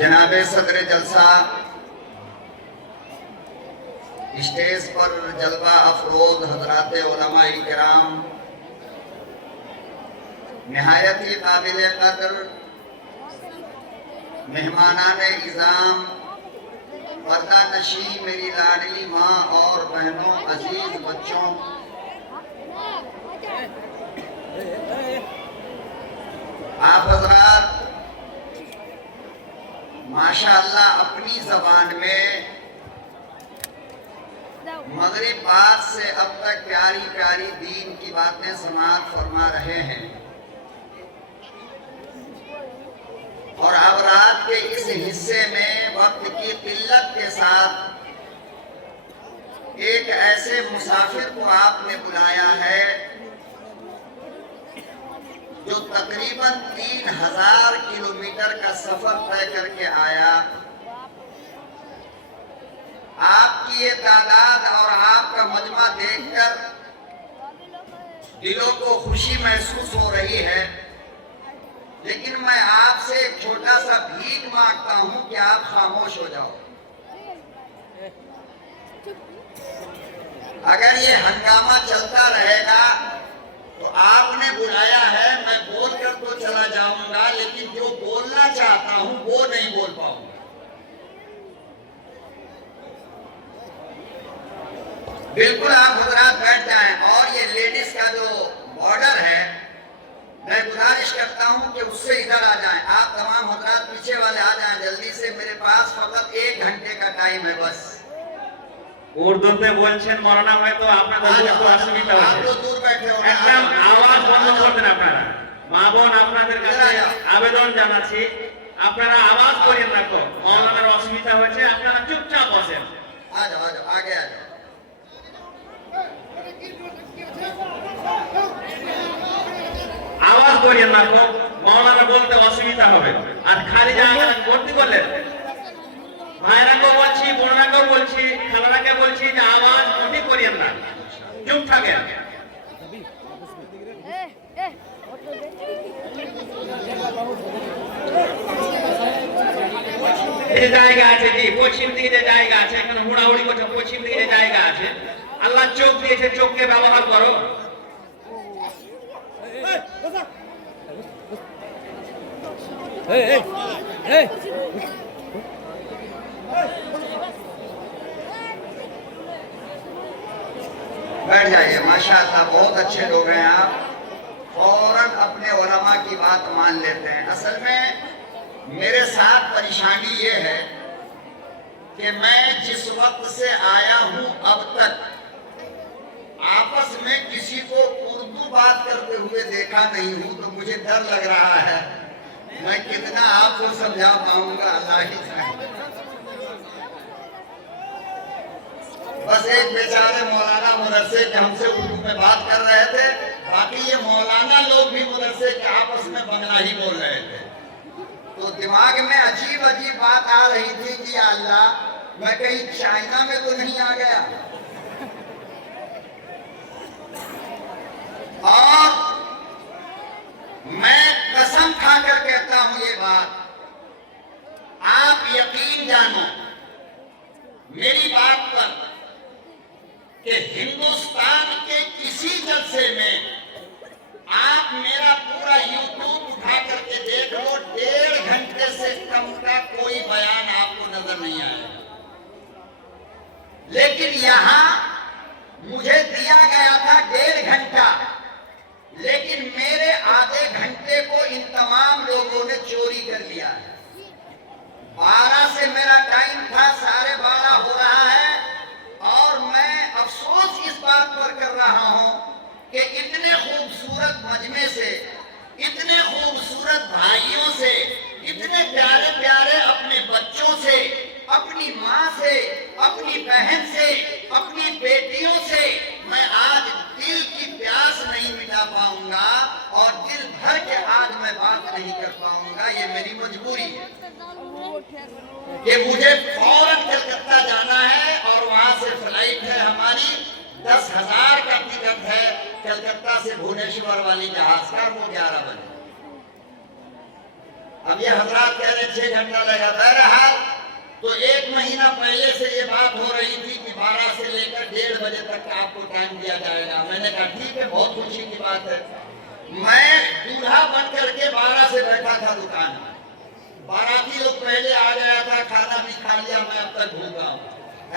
जनाब सदर जलसा स्टेज पर जलवा अफरोज हजरात उलमाए किराम निहायत ही काबिल कदर मेहमानान इज़ाम पर्दा नशी मेरी लाडली माँ और बहनों अजीज बच्चों आप हजरात माशाअल्लाह अपनी जबान में मगरिब बाद से अब तक प्यारी प्यारी दीन की बातें समाअत फरमा रहे हैं और अब रात के इस हिस्से में वक्त की किल्लत के साथ एक ऐसे मुसाफिर को आपने बुलाया है जो तकरीबन 3000 किलोमीटर का सफर तय करके आया। आपकी ये तादाद और आपका मजमा देखकर दिलों को खुशी महसूस हो रही है, लेकिन मैं आपसे एक छोटा सा भीख मांगता हूं कि आप खामोश हो जाओ। अगर ये हंगामा चलता रहेगा तो आपने बुलाया है, मैं बोल कर तो चला जाऊंगा, लेकिन जो बोलना चाहता हूं वो नहीं बोल पाऊंगा। बिल्कुल आप हजरात बैठ উর্দুতে বলছেন মৌলানা, হয়তো আপনাদের বুঝতে অসুবিধা आप হচ্ছে। लोग दूर बैठे हो একদম আওয়াজ বন্ধ করবেন আপনারা। মা বোন আপনাদের কাছে আবেদন জানাচ্ছি, আপনারা আওয়াজ করেন না তো, মৌলানার অসুবিধা হচ্ছে, আপনারা চুপচাপ বসেন। आ जाओ आगे आ जाओ। আওয়াজ করেন না তো, মৌলানা বলতে অসুবিধা হবে। আর খালি জায়গা ভর্তি করলেন। ভাইরাকেও বলছি, বোনরাকেও বলছি, খালারাকে বলছি যে আওয়াজ মোটি করেন না, চুপ থাকেন। এই জায়গা আছে জি, পশ্চিম দিকে যে জায়গা আছে, এখানে হুড়াহুড়ি করছে, পশ্চিম দিকে যে জায়গা আছে, আল্লাহ চোখ দিয়েছে, চোখকে ব্যবহার করো। बैठ जाइए, माशाअल्लाह बहुत अच्छे लोग हैं आप, फौरन अपने उलमा की बात मान लेते हैं। असल में मेरे साथ परेशानी ये है कि मैं जिस वक्त से आया हूं अब तक आपस में किसी को उर्दू बात करते हुए देखा नहीं हूं, तो मुझे डर लग रहा है मैं कितना आपको समझा पाऊंगा, अल्लाह ही जाने। बस एक बेचारे मौलाना मुदस्सिर के हमसे उर्दू में बात कर रहे थे, बाकी ये मौलाना लोग भी मुदस्सिर के आपस में बंगला ही बोल रहे थे। तो दिमाग में अजीब अजीब बात आ रही थी कि या अल्लाह मैं कहीं चाइना में तो नहीं आ गया। और मैं कसम खाकर कहता हूं ये बात, आप यकीन जानो मेरी बात पर कि हिंदुस्तान के किसी जलसे में आप मेरा पूरा यूट्यूब उठा करके देख लो, 1.5 घंटे से कम का कोई बयान आपको नजर नहीं आएगा। लेकिन यहां मुझे दिया गया था 1.5 घंटा, लेकिन मेरे आधे घंटे को इन तमाम लोगों ने चोरी कर लिया है। 12 से मेरा टाइम था, 12:30 हो रहा है, और मैं अफसोस इस बात पर कर रहा हूं कि इतने खूबसूरत मजमे से, इतने खूबसूरत भाइयों से, इतने प्यारे प्यारे अपने बच्चों से, अपनी माँ से, अपनी बहन से, अपनी बेटियों से मैं आज दिल की प्यास नहीं मिटा पाऊंगा और दिल भर के आज मैं बात नहीं कर पाऊंगा। ये मेरी मजबूरी है कि मुझे फौरन कलकत्ता जाना है और वहां से फ्लाइट है हमारी, 10,000 का टिकट है कलकत्ता से भुवनेश्वर वाली जहाज का, वो 11 बजे। अब ये हजरात कह रहे 6 घंटा लगेगा। बहरहाल तो 1 महीना पहले से ये बात हो रही थी कि 12 से लेकर 1:30 बजे तक का आपको टाइम दिया जाएगा। मैंने कहा ठीक है, बहुत खुशी की बात है। मैं दूल्हा बन करके 12 से बैठा था दुकान में, बाराती लोग पहले आ गया था, खाना भी खा लिया, मैं अब तक भूखा हूँ।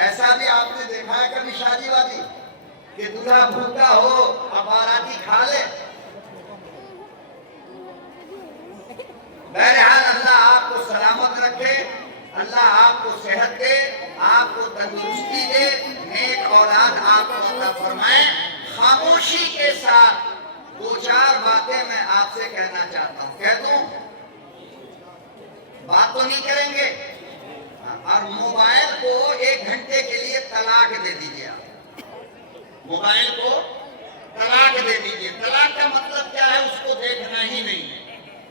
ऐसा भी आपने देखा है कभी शादी वादी कि दूल्हा भूखा हो और बाराती खा ले? बहरहाल अल्लाह आपको सलामत रखे, अल्लाह आपको सेहत दे, आपको तंदुरुस्ती दे, नेक औलाद आपको अता फरमाए। खामोशी के साथ 2-4 बातें मैं आपसे कहना चाहता हूँ, कह दूं? बात तो नहीं करेंगे? और मोबाइल को 1 घंटे के लिए तलाक दे दीजिए। आप मोबाइल को तलाक दे दीजिए। तलाक का मतलब क्या है, उसको देखना ही नहीं है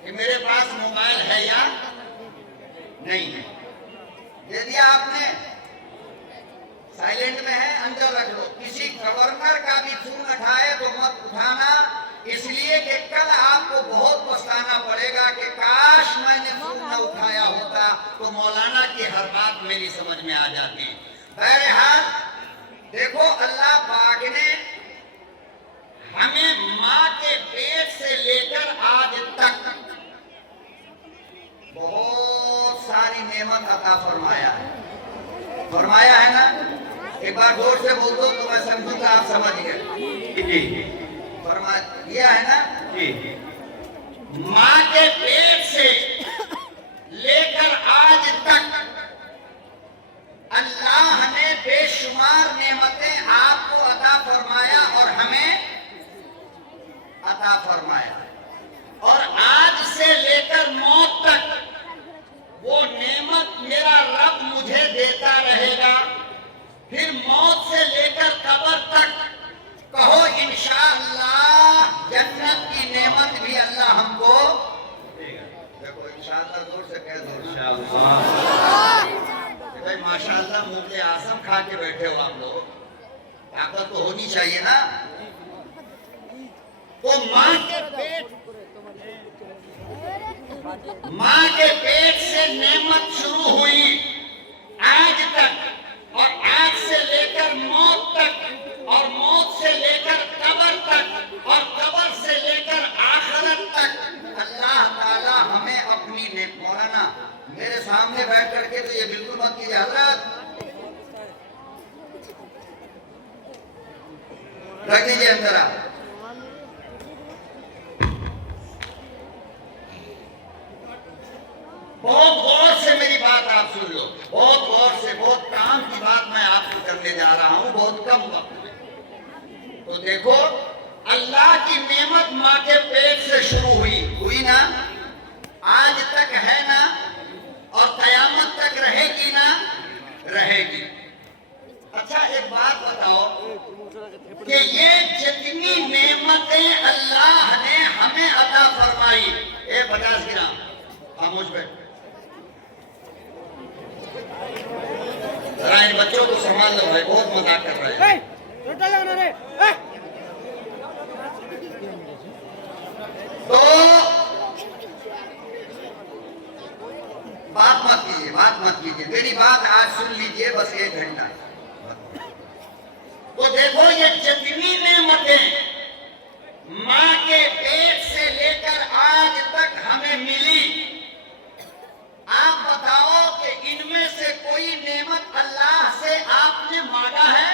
कि मेरे पास मोबाइल है या नहीं है। दे दिया आपने, साइलेंट में है, अंदर रख लो। किसी गवर्नर का भी फोन उठाए तो मत उठाना, इसलिए कि कल आपको बहुत पछताना पड़ेगा कि काश मैंने फोन न उठाया होता तो मौलाना की हर बात मेरी समझ में आ जाती। बहरहाल देखो, अल्लाह पाक ने हमें माँ के पेट से लेकर आज तक बहुत सारी नेमत अता फरमाया है ना? एक बार जोर से बोल दो तो मैं समझूंगा आप समझ गए। फरमा दिया है ना? माँ के पेट से लेकर आज तक अल्लाह ने बेशुमार फरमाया, और आज से लेकर मौत तक वो नेमत मेरा रब मुझे देता रहेगा। फिर मौत से लेकर कब्र तक कहो इंशाअल्लाह, जन्नत की नेमत भी अल्लाह हमको देगा। देखो इंशाअल्लाह जोर से कह दो, इंशाअल्लाह। भाई माशाअल्लाह मुझे आसम खा के बैठे हो आप लोग, ताकत तो होनी चाहिए ना। तो माँ के पेट से नेमत शुरू हुई आज तक, और आज से लेकर मौत तक, और मौत से लेकर कब्र तक, और कब्र से लेकर आखिरत तक अल्लाह ताला हमें अपनी मौलाना मेरे सामने बैठ करके तो ये बिल्कुल मत कीजिए हजरत, रख दीजिए अंदर आप। बहुत गौर से मेरी बात आप सुन लो, बहुत गौर से, बहुत काम की बात मैं आपको करने जा रहा हूं बहुत कम वक्त में। तो देखो अल्लाह की नेमत माँ के पेट से शुरू हुई ना, आज तक है ना, और कयामत तक रहेगी ना, रहेगी। अच्छा एक बात बताओ कि ये जितनी नेमतें अल्लाह ने हमें अता फरमाई, 50 ग्राम खामोश बैठ, इन बच्चों को संभाल लो भाई, बहुत मजाक कर रहे हैं। तो बात मत कीजिए, मेरी बात आज सुन लीजिए बस 1 घंटा। तो देखो ये जितनी नेमतें माँ के पेट से लेकर आज तक हमें मिली, आप बताओ कि इनमें से कोई नेमत अल्लाह से आपने मांगा है?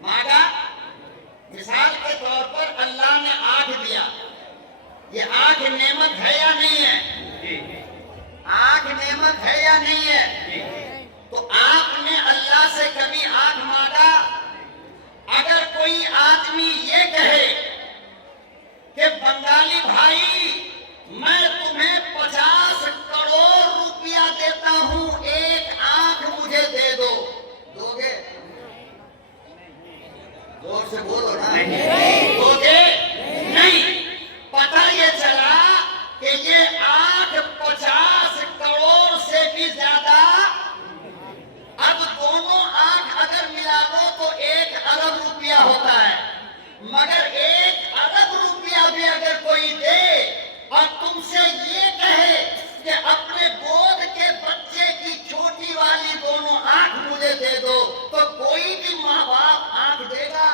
मांगा? मिसाल के तौर पर अल्लाह ने आंख दिया, ये आंख नेमत है या नहीं है? आंख नेमत है या नहीं है? तो आपने अल्लाह से कभी आंख मांगा? अगर कोई आदमी ये कहे कि बंगाली भाई मैं तुम्हें 50 करोड़ रुपया देता हूं, एक आंख मुझे दे दो, दोगे? जोर से बोलो ना, दोगे? नहीं। पता ये चला कि ये आंख 50 करोड़ से भी ज्यादा, अब दोनों आंख अगर मिला दो तो 1 अरब रुपया होता है। मगर 1 अरब रुपया भी अगर कोई दे और तुमसे ये कहे कि अपने गोद के बच्चे की छोटी वाली दोनों आंख मुझे दे दो, तो कोई भी माँ बाप आंख देगा?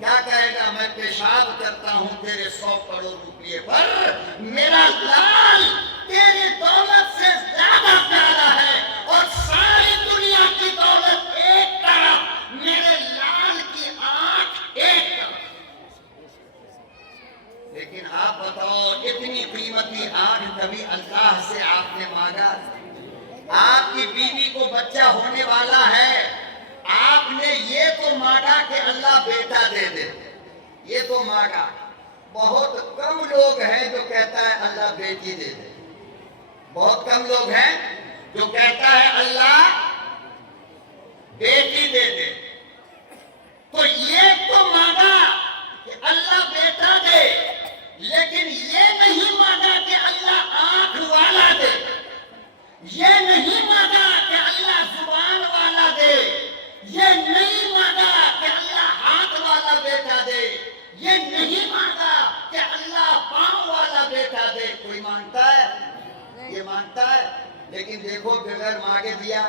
क्या कहेगा? मैं पेशाब करता हूँ तेरे 100 करोड़ रुपये पर, मेरा लाल तेरी दौलत से ज्यादा प्यारा है, और सारी दुनिया की दौलत एक तरफ, मेरे लाल की आंख एक तरफ। लेकिन आप बताओ इतनी कीमती आंख कभी अल्लाह से आपने मांगा? आपकी बीवी को बच्चा होने वाला है, आपने ये तो मांगा कि अल्लाह बेटा दे दे, ये तो मांगा। बहुत कम लोग हैं जो कहता है अल्लाह बेटी दे दे, बहुत कम लोग हैं जो कहता है अल्लाह बेटी दे दे। तो ये तो मांगा कि अल्लाह बेटा दे, लेकिन ये नहीं मांगा कि अल्लाह आंख वाला दे, ये नहीं मांगा कि अल्लाह जुबान वाला दे, ये नहीं मांगा कि अल्लाह हाथ वाला बेटा दे, ये नहीं मांगा कि अल्लाह पांव वाला बेटा दे। कोई मांगता है? ये मांगता है। लेकिन देखो बगैर मांगे दिया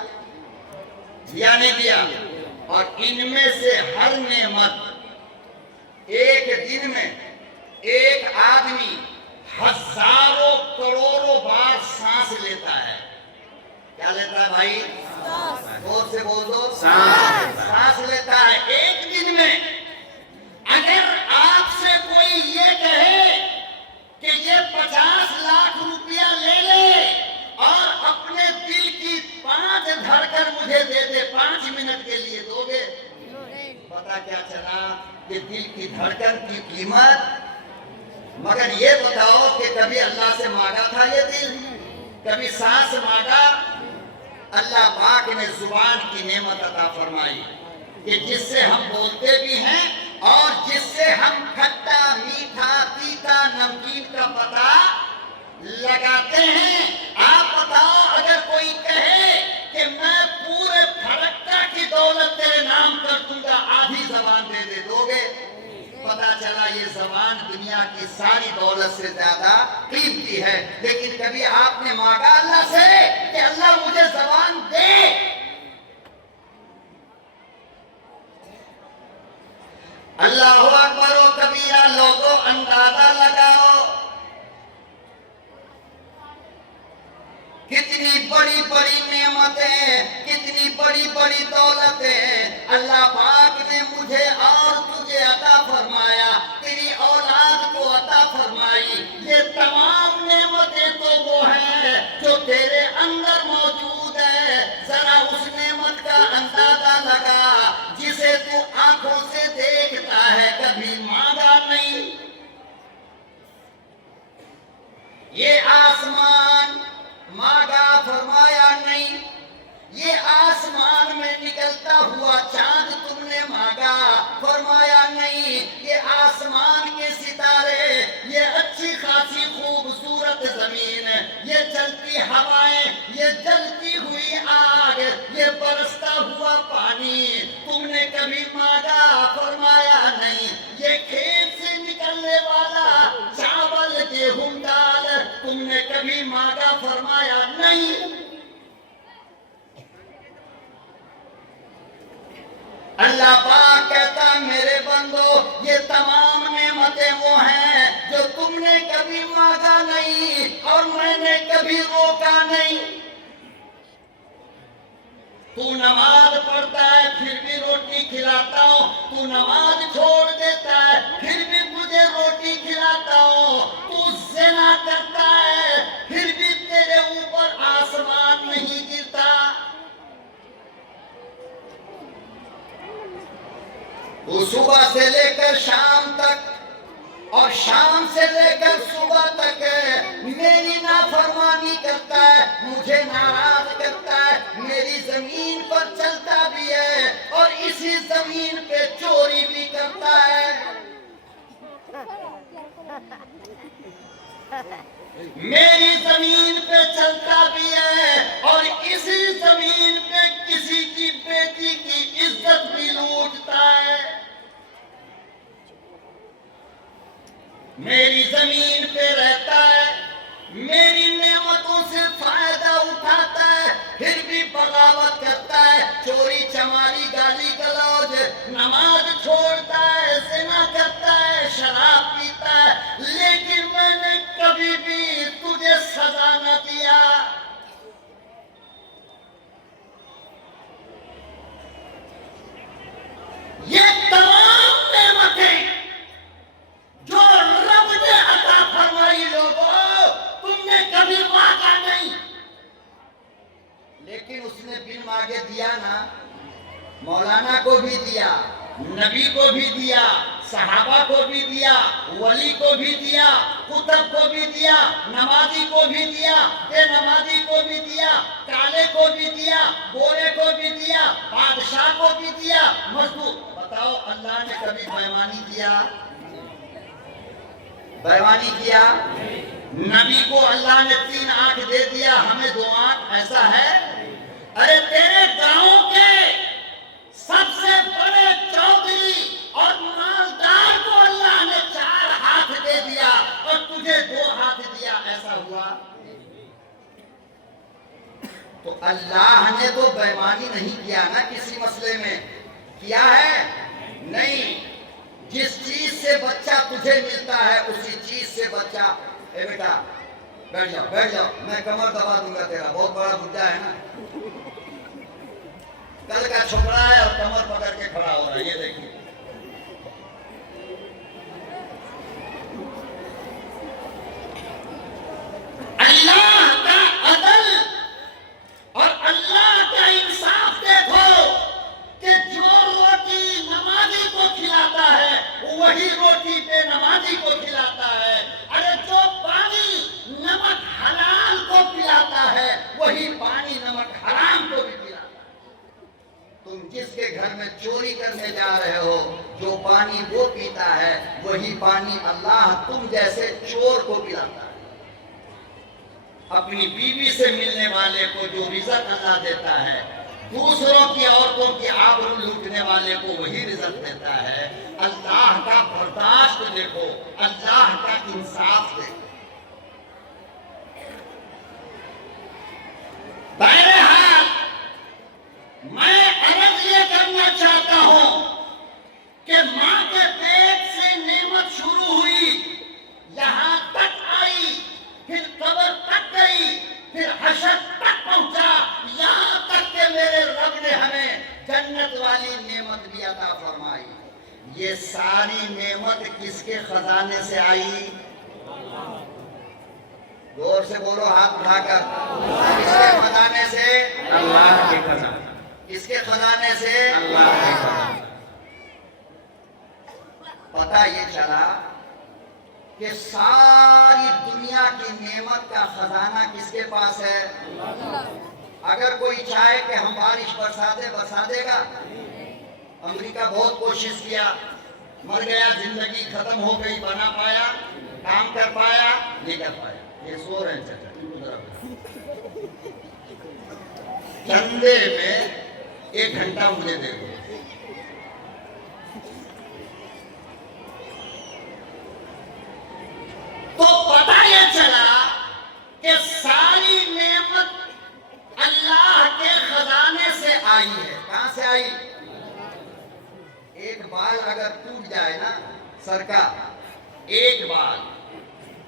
नहीं दिया। और इनमें से हर नेमत एक दिन में एक आदमी हजारों करोड़ों बार सांस लेता है। क्या लेता है भाई? जोर से बोल दो, सांस लेता है एक दिन में। अगर आपसे कोई ये कहे कि ये 50 लाख रुपया ले ले और अपने दिल की 5 धड़कन मुझे दे दे 5 मिनट के लिए, दोगे? पता क्या चला कि दिल की धड़कन की कीमत। मगर ये बताओ कि कभी अल्लाह से मांगा था ये दिल? कभी सांस मांगा? अल्लाह पाक ने जुबान की नेमत अता फरमाई कि जिससे हम बोलते भी हैं और जिससे हम खट्टा मीठा तीता नमकीन का पता लगाते हैं। आप बताओ, अगर कोई कहे कि मैं पूरे फरक्का की दौलत तेरे नाम कर दूंगा, आधी जबान दे दोगे? पता चला ये जबान दुनिया की सारी दौलत से ज्यादा कीमती है। लेकिन कभी आपने मांगा अल्लाह से कि अल्लाह मुझे जबान दे? अल्लाह अकबर ओ कबीरा, लोगों अंदाजा लगाओ कितनी बड़ी बड़ी नेमतें, कितनी बड़ी बड़ी दौलतें अल्लाह पाक ने मुझे और तुझे अता फरमाया, तेरी औलाद को अता फरमाई। ये तमाम नेमतें तो वो हैं जो तेरे अंदर मौजूद है। जरा उस नेमत का अंदाजा लगा जिसे तू आंखों से देखता है, कभी मांगा नहीं। ये आसमान मांगा, फरमाया नहीं। ये आसमान में निकलता हुआ चांद तुमने मांगा, फरमाया नहीं। ये आसमान के सितारे, ये अच्छी खासी खूबसूरत जमीन, ये चलती हवाएं, ये जलती हुई आग, ये बरसता हुआ पानी तुमने कभी मांगा, फरमाया नहीं। ये खेत से निकलने वाला चावल गेहूं दाल तुमने कभी मांगा, फरमाया नहीं। अल्लाह पाक कहता, मेरे बंदो, ये तमाम नेमतें वो हैं जो तुमने कभी मांगा नहीं और मैंने कभी रोका नहीं। तू नमाज पढ़ता है, फिर भी रोटी खिलाता हूँ। तू नमाज छोड़ देता है, फिर भी तुझे रोटी खिलाता हूँ। तू ज़िना करता है, फिर भी तेरे ऊपर आसमान नहीं गिरता। वो सुबह से लेकर शाम तक और शाम से लेकर सुबह तक मेरी नाफरमानी करता है, मुझे नाराज करता है, मेरी जमीन पर चलता भी है और इसी जमीन पे चोरी भी करता है। मेरी जमीन पे चलता भी है और इसी जमीन पे किसी की बेटी की इज्जत भी लूटता है। मेरी जमीन पे रहता है, मेरी नेमतों से फायदा उठाता है, फिर भी बगावत करता है, चोरी चमारी गाली गलौज, नमाज छोड़ता है, ज़िना करता है, शराब पीता है। लेकिन मैंने कभी भी तुझे सजा न दिया। ये तमाम नेमतें जो रब ने अता फरमाई लोगों, तुमने कभी मांगा नहीं। लेकिन उसने बिन मांगे दिया ना। मौलाना को भी दिया, नबी को भी दिया, सहाबा को भी दिया, वली को भी दिया, कुतुब को भी दिया, नमाजी को भी दिया, बेनमाजी को भी दिया, काले को भी दिया, गोरे को भी दिया, बादशाह को भी दिया, मजदूर। बताओ, अल्लाह ने कभी बेईमानी किया? बेईमानी किया? नबी को अल्लाह ने 3 आंख दे दिया, हमें 2 आंख, ऐसा है? अरे तेरे गांव के सबसे बड़े चौधरी और मालदार को अल्लाह ने 4 हाथ दे दिया और तुझे 2 हाथ दिया, ऐसा हुआ? तो अल्लाह ने तो बेईमानी नहीं किया ना किसी मसले में। किया है? नहीं। जिस चीज से बच्चा तुझे मिलता है उसी चीज से बच्चा, ए बेटा बैठ जाओ, मैं कमर दबा दूंगा तेरा, बहुत बड़ा बुड्ढा है ना, कल का छोकरा है और कमर पकड़ के खड़ा हो रहा है, ये देखिए। अल्लाह का अदल और अल्लाह का इंसाफ देखो कि जो रोटी नमाजी वही रोटी बेनमाजी को खिलाता है। अरे जो पानी नमक हलाल को पिलाता है वही पानी नमक हराम को भी पिलाता है। तुम जिसके घर में चोरी करने जा रहे हो, जो पानी वो पीता है वही पानी अल्लाह तुम जैसे चोर को पिलाता है। अपनी बीवी से मिलने वाले को जो रिज़्क़ अल्लाह देता है, दूसरों की औरतों की आबरू लूटने वाले को वही रिज़्क़ देता है। अल्लाह का बर्दाश्त देखो, अल्लाह का इंसाफ देखो। बहरहाल मैं अर्ज ये करना चाहता हूं कि मां के पेट से नेमत शुरू हुई, यहां तक आई, फिर कब्र तक गई, फिर हशर तक पहुंचा, यहां तक कि मेरे रब ने हमें जन्नत वाली नेमत भी अता फरमाई। ये सारी नेमत किसके खजाने से आई? जोर से बोलो, हाथ उठाकर। किसके खजाने से? अल्लाह के खजाने। किसके खजाने से? अल्लाह के खजाने। पता ये चला कि सारी दुनिया की नेमत का खजाना किसके पास है? अगर कोई चाहे कि हम बारिश बरसा देगा। अमेरिका बहुत कोशिश किया, मर गया, जिंदगी खत्म हो गई, बना पाया, काम कर पाया, नहीं कर पाया। ये सो रहे हैं चाचा, चंदे में 1 घंटा मुझे दे दो। तो पता ये चला कि सारी नेमत अल्लाह के खजाने से आई है। कहां से आई? एक बाल अगर टूट जाए ना सर का, एक बाल,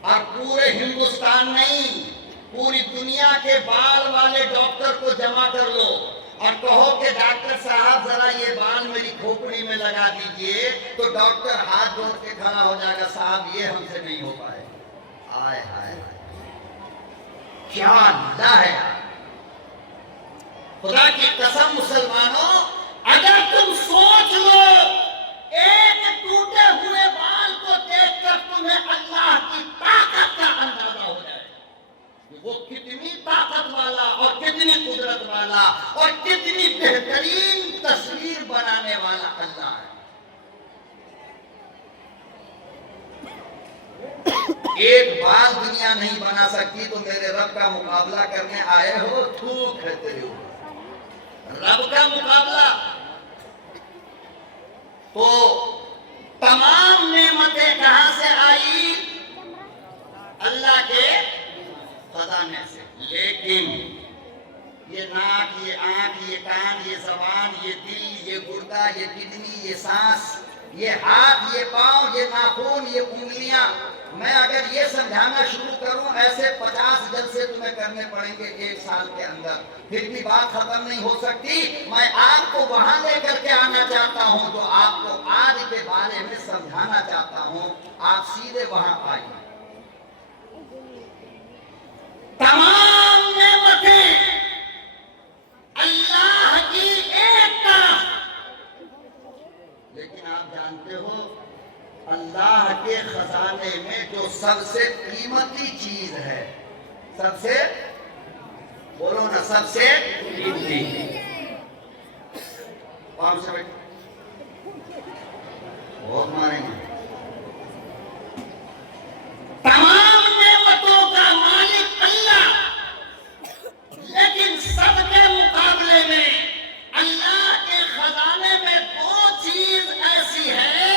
और पूरे हिंदुस्तान नहीं, पूरी दुनिया के बाल वाले डॉक्टर को जमा कर लो और कहो कि डॉक्टर साहब जरा ये बाल मेरी खोपड़ी में लगा दीजिए, तो डॉक्टर हाथ जोड़ के खड़ा हो जाएगा, साहब ये हमसे नहीं हो पाए। आय हाय, क्या अल्लाह है यार। खुदा की कसम मुसलमानों, अगर तुम सोच लो एक टूटे हुए बाल को देखकर तुम्हें अल्लाह की ताकत का अंदाजा हो जाए कि वो कितनी ताकत वाला और कितनी कुदरत वाला और कितनी बेहतरीन तस्वीर बनाने वाला अल्लाह है। एक बाल दुनिया नहीं बना सकती, तो मेरे रब का मुकाबला करने आए हो? थूक है तेरे ऊपर। रब का मुकाबला। तो तमाम नेमतें कहां से आई? अल्लाह के खजाने से। लेकिन ये नाक, ये आंख, ये कान, ये जबान, ये दिल, ये गुर्दा, ये किडनी, ये सांस, ये हाथ, ये पांव, ये नाखून, ये उंगलियां, मैं अगर ये समझाना शुरू करूं, ऐसे 50 जलसे तुम्हें करने पड़ेंगे 1 साल के अंदर, फिर भी बात खत्म नहीं हो सकती। मैं आपको वहां लेकर के आना चाहता हूं जो आपको आज के बारे में समझाना चाहता हूं। आप सीधे वहां आइए। तमाम नेमतें अल्लाह की एक तरफ, लेकिन आप जानते हो अल्लाह के खजाने में जो सबसे कीमती चीज है, सबसे, बोलो ना, सबसे कीमती, कौन सा बेटा? बहुत मारेंगे। तमाम नेमतों का मालिक अल्लाह, लेकिन सबके मुकाबले में अल्लाह के खजाने में 2 चीज ऐसी है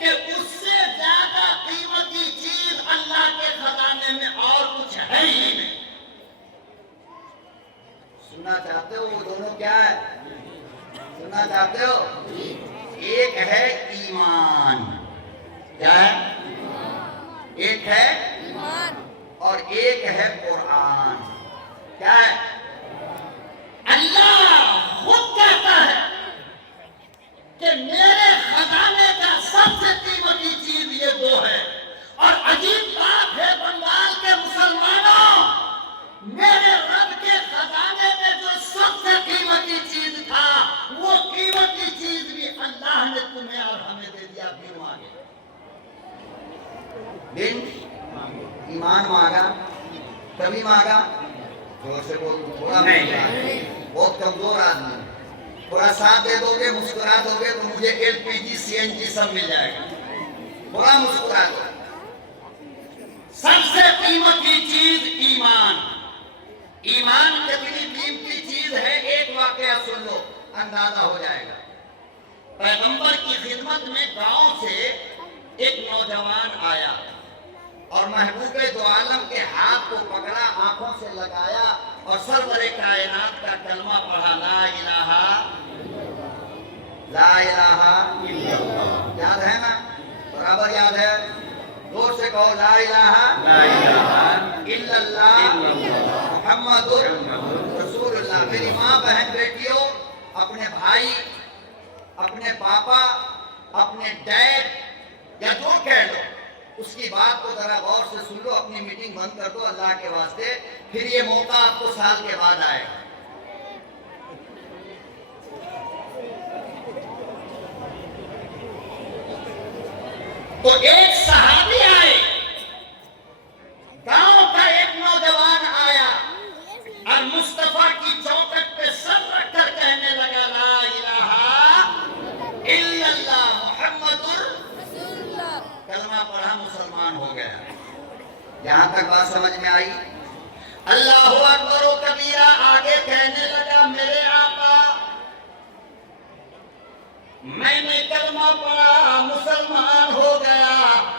कि उससे ज्यादा कीमती चीज अल्लाह के खजाने में और कुछ है ही नहीं। सुनना चाहते हो वो दोनों क्या है? सुनना चाहते हो? एक है ईमान। क्या है? एक है ईमान और एक है कुरान। क्या है? अल्लाह खुद कहता है कि मेरे खजाने का सबसे कीमती चीज ये 2 है। और अजीब बात है बंगाल के मुसलमानों, मेरे रब के खजाने में जो सबसे कीमती चीज था, वो कीमती चीज भी अल्लाह ने तुम्हें और हमें दे दिया। क्यों आगे बिन ईमान मांगा, कभी मांगा, जोर से बोल, थोड़ा नहीं। बहुत कमजोर आदमी है। थोड़ा साथ दे दोगे, मुस्कुरा दोगे तो मुझे LPG CNG सब मिल जाएगा। थोड़ा मुस्कुरा दो। सबसे कीमती चीज ईमान। ईमान कितनी कीमती चीज है, एक वाकया सुन लो, अंदाजा हो जाएगा। पैगंबर की खिदमत में गांव से एक नौजवान आया और महबूबे दो आलम के हाथ को पकड़ा, आंखों से लगाया और सरवरे कायनात का कलमा पढ़ा, ला इलाहा इल्लल्लाह। याद है ना? बराबर याद है। जोर से कहो, ला इलाहा इल्लल्लाह मुहम्मदुर रसूलुल्लाह। मेरी माँ, बहन, बेटियों, अपने भाई, अपने पापा, अपने डैड या जो कह लो, उसकी बात को जरा गौर से सुन लो। अपनी मीटिंग बंद कर दो अल्लाह के वास्ते, फिर ये मौका आपको साल के बाद आएगा। तो एक सहाबी आए, गांव का एक नौजवान आया और मुस्तफा की चौखट पे सर रखकर कहने लगा, ला इलाहा इल्लल्लाह मुहम्मदुर रसूलुल्लाह। कलमा पढ़ा, मुसलमान हो गया। यहां तक बात समझ में आई? अल्लाहु अकबर व कबीरा। आगे कहने लगा, मेरे आका, मैंने कलमा पढ़ा, मुसलमान हो गया,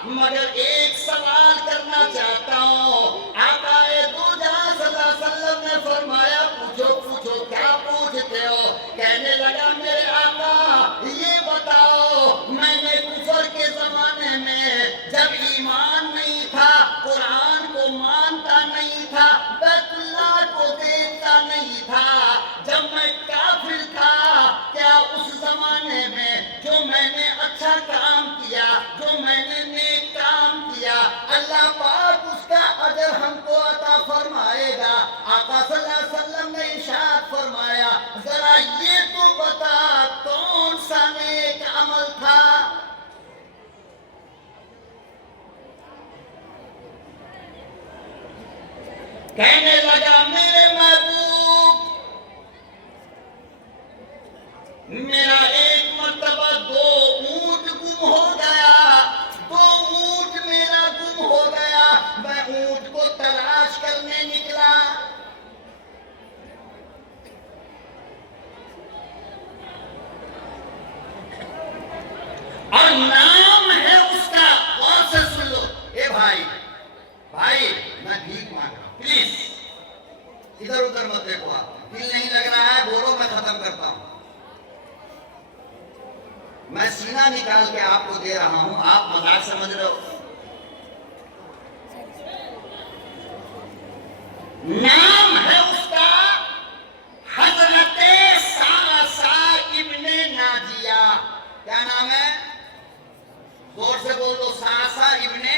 मगर एक सवाल करना चाहता हूँ। आकाए दो जहां सल्लल्लाहु अलैहि वसल्लम ने फरमाया, पूछो पूछो, क्या पूछते हो? कहने लगा, मेरे आका, ये बताओ, मैंने कुफर के जमाने में जब ईमान नहीं था, कुरान को मानता नहीं था, बैतुल्लाह को देखता नहीं था, जब मैं काफिर था, क्या उस जमाने में जो मैंने अच्छा काम किया, जो मैंने नेक काम किया, अल्लाह पाक उसका अजर हमको अता फरमाएगा? आका सल्लल्लाहु अलैहि वसल्लम ने इरशाद फरमाया, जरा ये तो बता, कौन सा नेक अमल था? कहने लगा, मेरे महबूब, मेरा एक मर्तबा 2 ऊंट गुम हो गया, 2 ऊंट मेरा गुम हो गया, मैं ऊंट को तलाश करने निकला। और नाम है उसका, और से सुन लो। ए भाई, भाई, मैं भीख मांग रहा हूं, प्लीज इधर उधर मत देखो। आप दिल नहीं लग रहा है, बोलो, मैं खत्म करता हूं। मैं सीना निकाल के आपको दे रहा हूं, आप मजाक समझ रहे हो। नाम है उसका हजरते सासा इब्ने नाजिया। क्या नाम है? जोर से बोल दो, सासा इब्ने।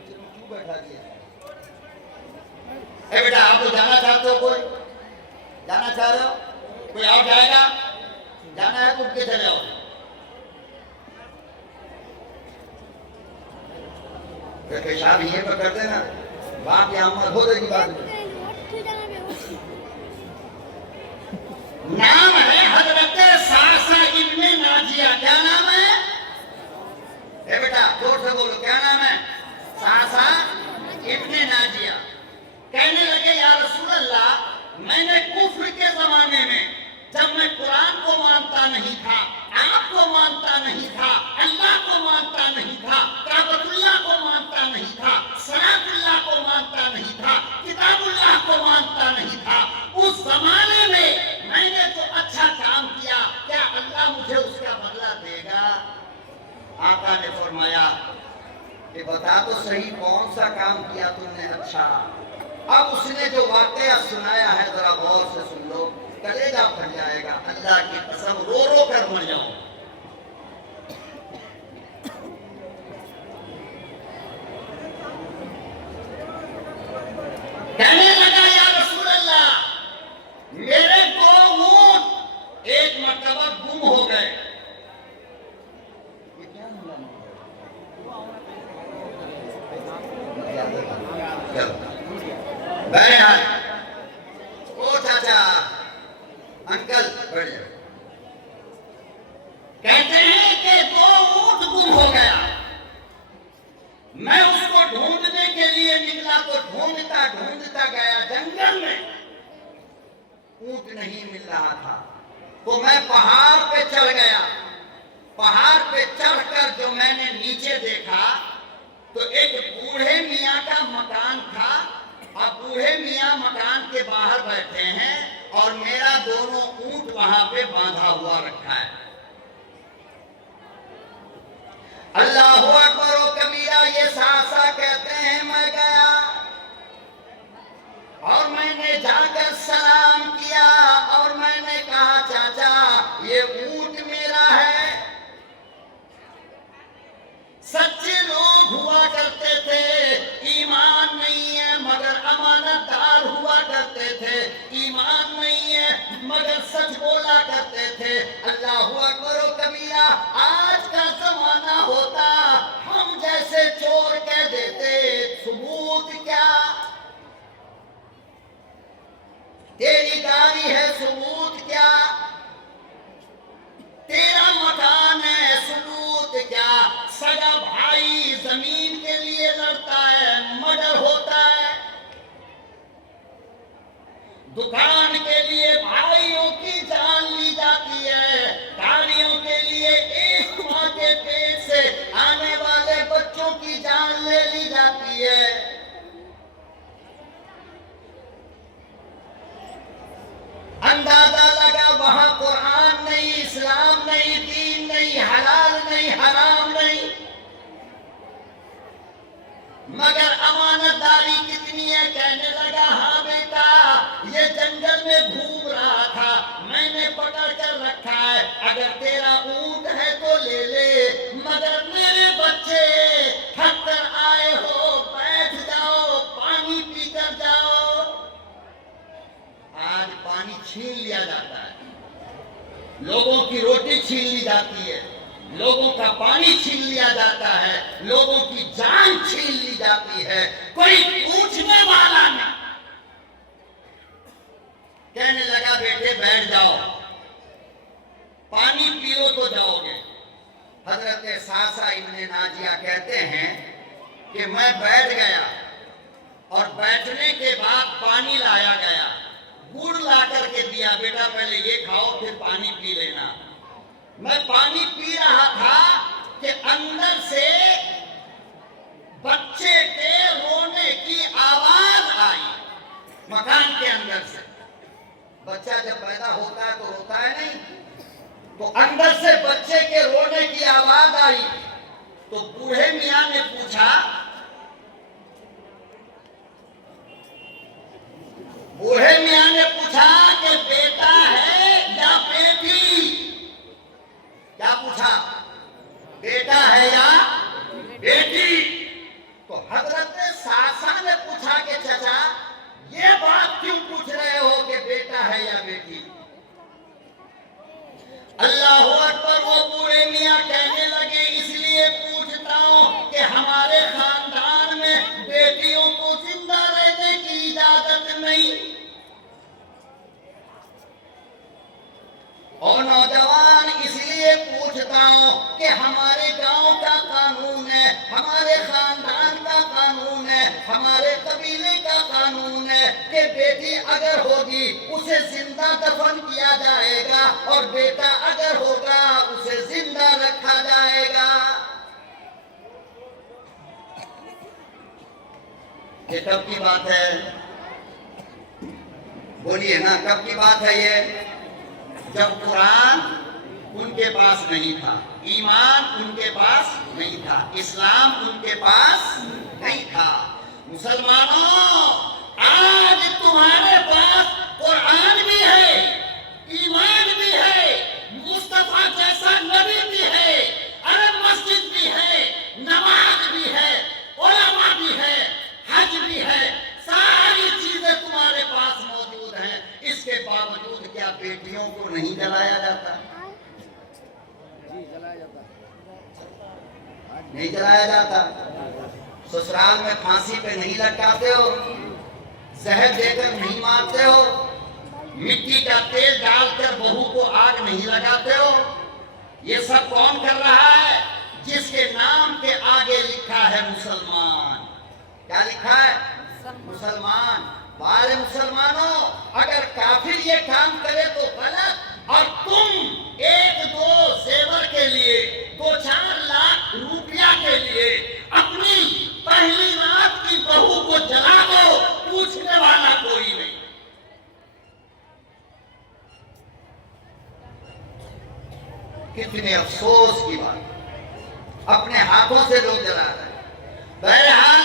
क्यों बैठा दिया? ए बेटा, आप लोग जाना चाहते हो? कोई जाना चाह रहे हो? कोई और जाएगा? जाना है तो उठ के चले आओ। पेशाब ये पर कर देना, बाप यहाँ मत हो देगी बात। नाम है हजरत सासा इब्ने नाजिया। क्या नाम है? ए बेटा, जोर से बोलो, क्या नाम है? सासा इब्ने नाजिया। कहने लगे, या रसूल अल्लाह, मैंने कुफ्र के जमाने में, जब मैं कुरान को मानता नहीं था, आपको मानता नहीं था, अल्लाह को मानता नहीं था, काबतुल्लाह को मानता नहीं था, सलातुल्लाह को मानता नहीं था, किताबुल्लाह को मानता नहीं था, उस जमाने में मैंने जो अच्छा काम किया, क्या अल्लाह मुझे उसका बदला देगा? आका ने फरमाया कि बता तो सही, कौन सा काम किया तुमने अच्छा? अब उसने जो वाकया सुनाया है, जरा गौर से सुन लो, कलेजा फट जाएगा। अल्लाह की कसम, रो रो कर मर जाओ। कहने लगा, या रसूल अल्लाह, मेरे 2 ऊंट एक मर्तबा गुम हो गए। ये क्या पीछे देखा तो एक बूढ़े मियाँ का मकान था। अब बूढ़े मियाँ मकान के बाहर बैठे हैं और मेरा दोनों ऊंट वहां पे बांधा हुआ रखा है। अल्लाह अकबर ओ कबीरा, ये सासा कहते हैं मैं गया और मैंने जाकर सलाम किया और मैंने कहा चाचा ये ऊंट मेरा है। सच्चे लोग हुआ करते थे, ईमान नहीं है मगर अमानतदार हुआ करते थे, ईमान नहीं है मगर सच बोला करते थे। अल्लाह अकबर ओ कबीरा, आज का जमाना होता हम जैसे चोर कह देते सबूत क्या, तेरी गाड़ी है सबूत क्या, तेरा मकान है सबूत क्या। सगा भाई जमीन के लिए लड़ता है, मर्डर होता है। दुकान के लिए भाइयों की जान ली जाती है, गाड़ियों के लिए एक माँ के पेट से आने वाले बच्चों की जान ले ली जाती है। अंदाजा लगा वहां कुरान नहीं, इस्लाम नहीं, दीन नहीं, हलाल नहीं, हराम नहीं, मगर अमानतदारी कितनी है। कहने लगा हाँ बेटा ये जंगल में घूम रहा था, मैंने पकड़ कर रखा है, अगर तेरा ऊंट है तो ले ले, मगर मेरे बच्चे थक कर आए हो, बैठ जाओ पानी पीकर जाओ। आज पानी छीन लिया जाता है, लोगों की रोटी छीन ली जाती है, लोगों का पानी छीन लिया जाता है, लोगों की जान छीन ली जाती है, कोई पूछने वाला नहीं। कहने लगा बेटे बैठ जाओ, पानी पियो तो जाओगे। हजरत सासा इब्ने नाजिया कहते हैं कि मैं बैठ गया और बैठने के बाद पानी लाया गया, गुड़ ला करके दिया, बेटा पहले ये खाओ फिर पानी पी लेना। मैं पानी पी रहा था कि अंदर से बच्चे के रोने की आवाज आई। मकान के अंदर से बच्चा जब पैदा होता है तो रोता है नहीं, तो अंदर से बच्चे के रोने की आवाज आई। तो बूढ़े मियाँ ने पूछा, बूढ़े मियाँ ने पूछा कि बेटा है या बेटी? क्या पूछा, बेटा है या बेटी? तो हजरत सासा ने पूछा कि चाचा ये बात क्यों पूछ रहे हो कि बेटा है या बेटी? अल्लाह अकबर, वो बूढ़े मियाँ कहने लगे इसलिए पूछता हूं कि हमारे खानदान में बेटियों को जिंदा रहने की इजाजत नहीं। और नौजवान इसलिए पूछता हूं कि हमारे गांव का कानून है, हमारे खानदान का कानून है, हमारे कबीले का कानून है कि बेटी अगर होगी उसे जिंदा दफन किया जाएगा और बेटा अगर होगा उसे जिंदा रखा जाएगा। ये कब की बात है? बोलिए ना, कब की बात है ये? जब कुरान उनके पास नहीं था, ईमान उनके पास नहीं था, इस्लाम उनके पास नहीं था। मुसलमानों, आज तुम्हारे पास कुरान भी है, ईमान भी है, मुस्तफा जैसा नबी भी है, अरब मस्जिद भी है, नमाज भी है, उलमा भी है, हज भी है, सारी चीजें तुम्हारे पास मौजूद हैं। इसके बावजूद क्या बेटियों को नहीं जलाया जाता? नहीं जलाया जाता? ससुराल में फांसी पे नहीं लटकाते हो, जहर देकर नहीं मारते हो, मिट्टी का तेल डालकर बहू को आग नहीं लगाते हो। ये सब कौन कर रहा है? जिसके नाम के आगे लिखा है मुसलमान। क्या लिखा है? मुसलमान। वाले मुसलमानों, अगर काफिर ये काम करे तो गलत, और तुम एक दो जेवर के लिए, 2-4 लाख रुपया के लिए कितने अफसोस की बात, अपने हाथों से लोग जला रहे हैं। बहरहाल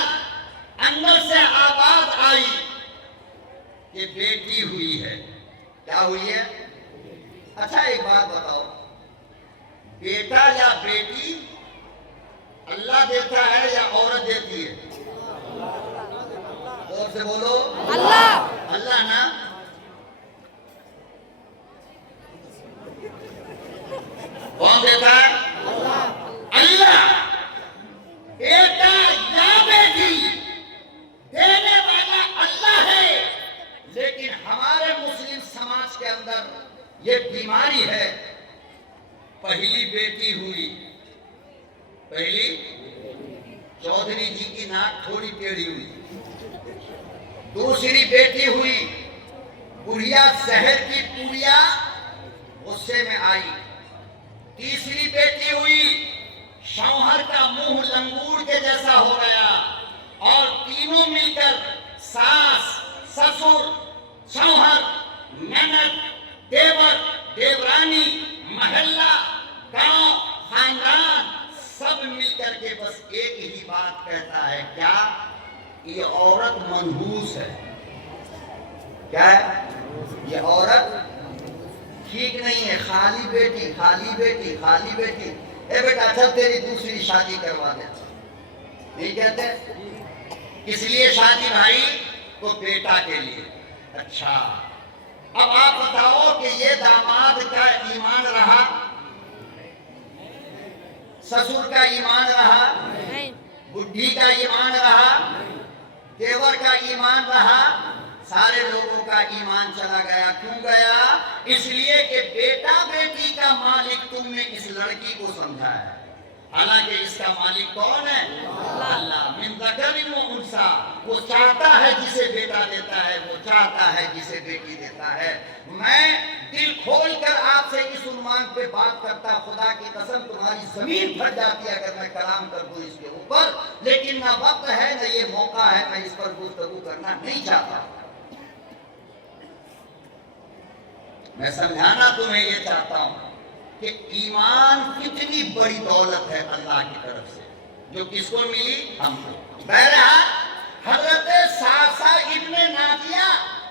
अंदर से आवाज आई कि बेटी हुई है। क्या हुई है? अच्छा एक बात बताओ, बेटा या बेटी अल्लाह देता है या औरत देती है? जोर से बोलो। अल्लाह। अल्लाह ना। कौन देता है? अल्लाह। बेटा या बेटी देने वाला अल्लाह है, लेकिन हमारे मुस्लिम समाज के अंदर ये बीमारी है। पहली बेटी हुई, पहली चौधरी जी की नाक थोड़ी टेढ़ी हुई, दूसरी बेटी हुई बुढ़िया शहर की पुड़िया गुस्से में आई, तीसरी बेटी हुई शौहर का मुंह लंगूर के जैसा हो गया, और तीनों मिलकर सास, ससुर, शौहर, ननद, देवर, देवरानी, महल्ला, गांव, खानदान सब मिलकर के बस एक ही बात कहता है, क्या? ये औरत मनहूस है। क्या है? ये औरत ठीक नहीं है, खाली बेटी, खाली बेटी, खाली बेटी। ए बेटा चल तेरी दूसरी शादी करवा दे। नहीं कहते? इसलिए शादी भाई तो बेटा के लिए। अच्छा, अब आप बताओ कि ये दामाद का ईमान रहा, ससुर का ईमान रहा, बुढ़ी का ईमान रहा, देवर का ईमान रहा, सारे लोगों का ईमान चला गया। क्यों गया? इसलिए कि बेटा बेटी का मालिक तुमने इस लड़की को समझा है, हालांकि इसका मालिक कौन है? अल्लाह। मिन ज़करिन व उन्सा, वो चाहता है जिसे बेटा देता है, वो चाहता है जिसे बेटी देता है। मैं दिल खोल कर आपसे इस उन्वान पे बात करता, खुदा की कसम तुम्हारी जमीन फट जाती है अगर मैं कलाम कर दूं इसके ऊपर, लेकिन ना वक्त है ना ये मौका है, मैं इस पर गुफ्तगू करना नहीं चाहता। मैं समझाना तुम्हें ये चाहता हूं कि ईमान कितनी बड़ी दौलत है अल्लाह की तरफ से, जो किसको मिली? हमको। बहरहाल हजरत सासा इब्ने नादिया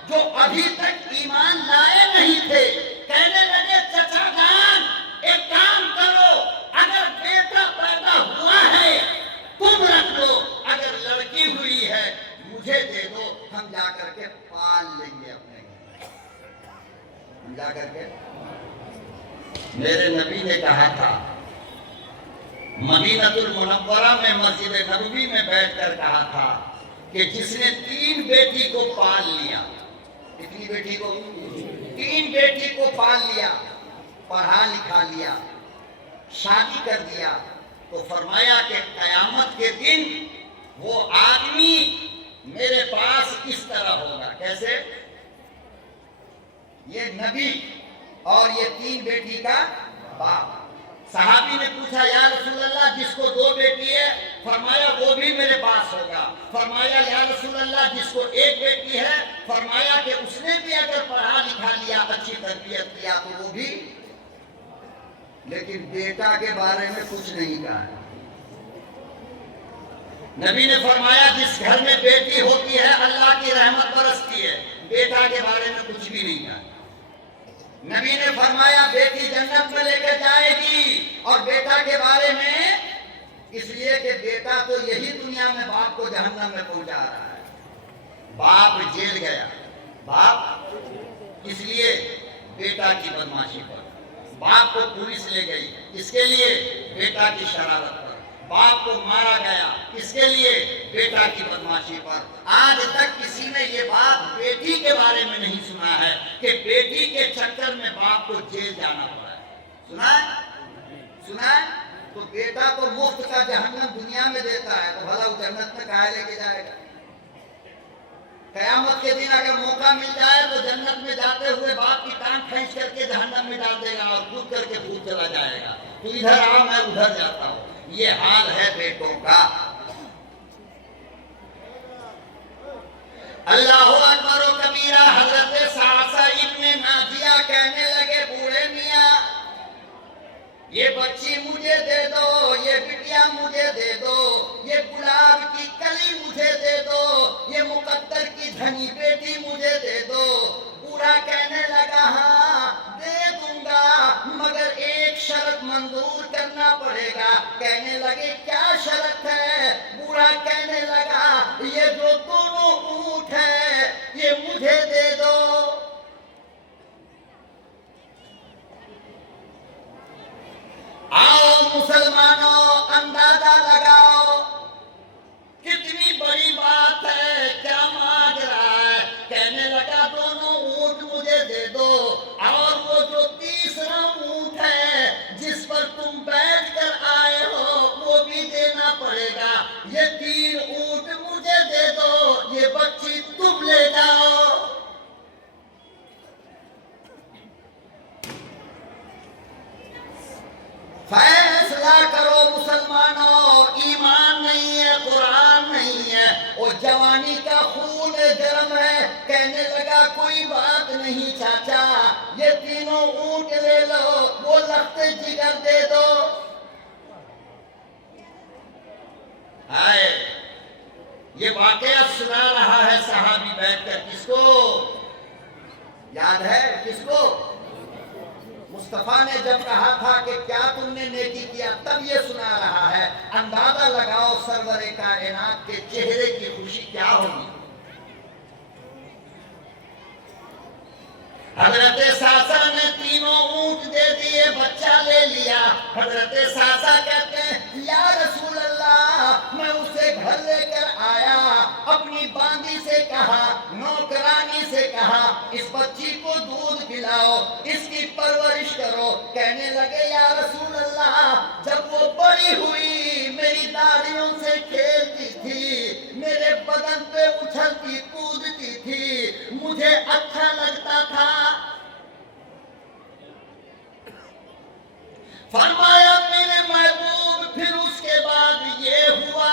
जो अभी तक ईमान लाए नहीं थे, कहने लगे चचा जान एक काम करो, अगर बेटा पैदा हुआ है तुम रख लो, अगर लड़की हुई है मुझे दे दो, हम जाकर के पाल लेंगे अपने घर, हम जाकर के। मेरे नबी ने कहा था, मदीनतुल मुनव्वरा में मस्जिद नबवी में बैठकर कहा था कि जिसने 3 बेटी को पाल लिया, कितनी बेटी को? 3 बेटी को पाल लिया, पढ़ा लिखा लिया, शादी कर दिया, तो फरमाया कि कयामत के दिन वो आदमी मेरे पास इस तरह होगा। कैसे? ये नबी और ये 3 बेटी का बाप। सहाबी ने पूछा, या रसूल अल्लाह जिसको 2 बेटी है, फरमाया वो भी मेरे पास होगा। फरमाया या रसूल अल्लाह जिसको 1 बेटी है, फरमाया कि उसने भी अगर पढ़ा लिखा लिया, अच्छी तरबियत किया तो वो भी। लेकिन बेटा के बारे में कुछ नहीं कहा। नबी ने फरमाया जिस घर में बेटी होती है अल्लाह की रहमत बरसती है, बेटा के बारे में कुछ भी नहीं कहा। नबी ने फरमाया बेटी जन्नत में लेकर जाएगी, और बेटा के बारे में इसलिए कि बेटा तो यही दुनिया में बाप को जहन्नम में पहुंचा रहा है। बाप जेल गया, बाप इसलिए बेटा की बदमाशी पर, बाप को पुलिस ले गई इसके लिए बेटा की शरारत पर, बाप को मारा गया इसके लिए बेटा की बदमाशी पर। आज तक किसी ने ये बात बेटी के बारे में नहीं सुना है कि बेटी के चक्कर में बाप को जेल जाना पड़ा है। सुना है? सुना है? तो बेटा तो मुफ्त का जहन्नम दुनिया में देता है, तो भला वो जन्नत में काहे लेके जाएगा? कयामत के दिन अगर मौका मिल जाए तो जन्नत में जाते हुए बाप की टांग खींच करके जहन्नम में डाल देगा और कूद करके कूद चला जाएगा। तो इधर आओ मैं उधर जाता हूँ। ये हाल है बेटों का। अल्लाह अकबर व कबीरा। हजरत सासा इब्ने नादिया कहने लगे, बूढ़े मियां ये बच्ची मुझे दे दो, ये बिटिया मुझे दे दो, ये गुलाब की कली मुझे दे दो, ये मुकद्दर की धनी बेटी मुझे दे दो। बूढ़ा कहने लगा हाँ दे दूंगा, मगर एक शर्त मंजूर करना पड़ेगा। कहने लगे क्या शर्त है? बूढ़ा कहने लगा ये जो दोनों ऊंट है ये मुझे दे दो। आओ मुसलमानों, अंदाजा लगाओ कितनी बड़ी बात है, क्या मांग रहा है? कहने लगा दोनों ऊंट मुझे दे दो, और वो जो तीसरा ऊंट है जिस पर तुम बैठ कर आए हो वो भी देना पड़ेगा। ये 3 ऊंट मुझे दे दो, ये बच्ची तुम ले जाओ। फैसला करो मुसलमानों, ईमान नहीं है, कुरान नहीं है, और जवानी का खून गर्म है। कहने लगा कोई बात नहीं चाचा, ये तीनों ऊंट ले लो, वो लखते जिगर दे दो। हाय, ये वाकया सुना रहा है सहाबी बैठकर, किसको याद है? किसको? मुस्तफा ने जब कहा था कि क्या तुमने नेकी किया, तब ये सुना रहा है। अंदाजा लगाओ सरवरे कायनात के चेहरे की खुशी क्या होगी। हजरत सासा ने तीनों ऊंट दे दिए, बच्चा ले लिया। हजरत सासा कहते हैं या रसूल अल्लाह, मैं उसे घर लेकर आया, अपनी बांदी से कहा, नौकरानी से कहा इस बच्ची को दूध पिलाओ, इसकी परवरिश करो। कहने लगे या रसूल अल्लाह, जब वो बड़ी हुई मेरी दाढ़ियों से खेलती थी, मेरे बदन पे उछलती कूदती थी, मुझे अच्छा लगता था। फरमाया मेरे महबूब फिर उसके बाद ये हुआ,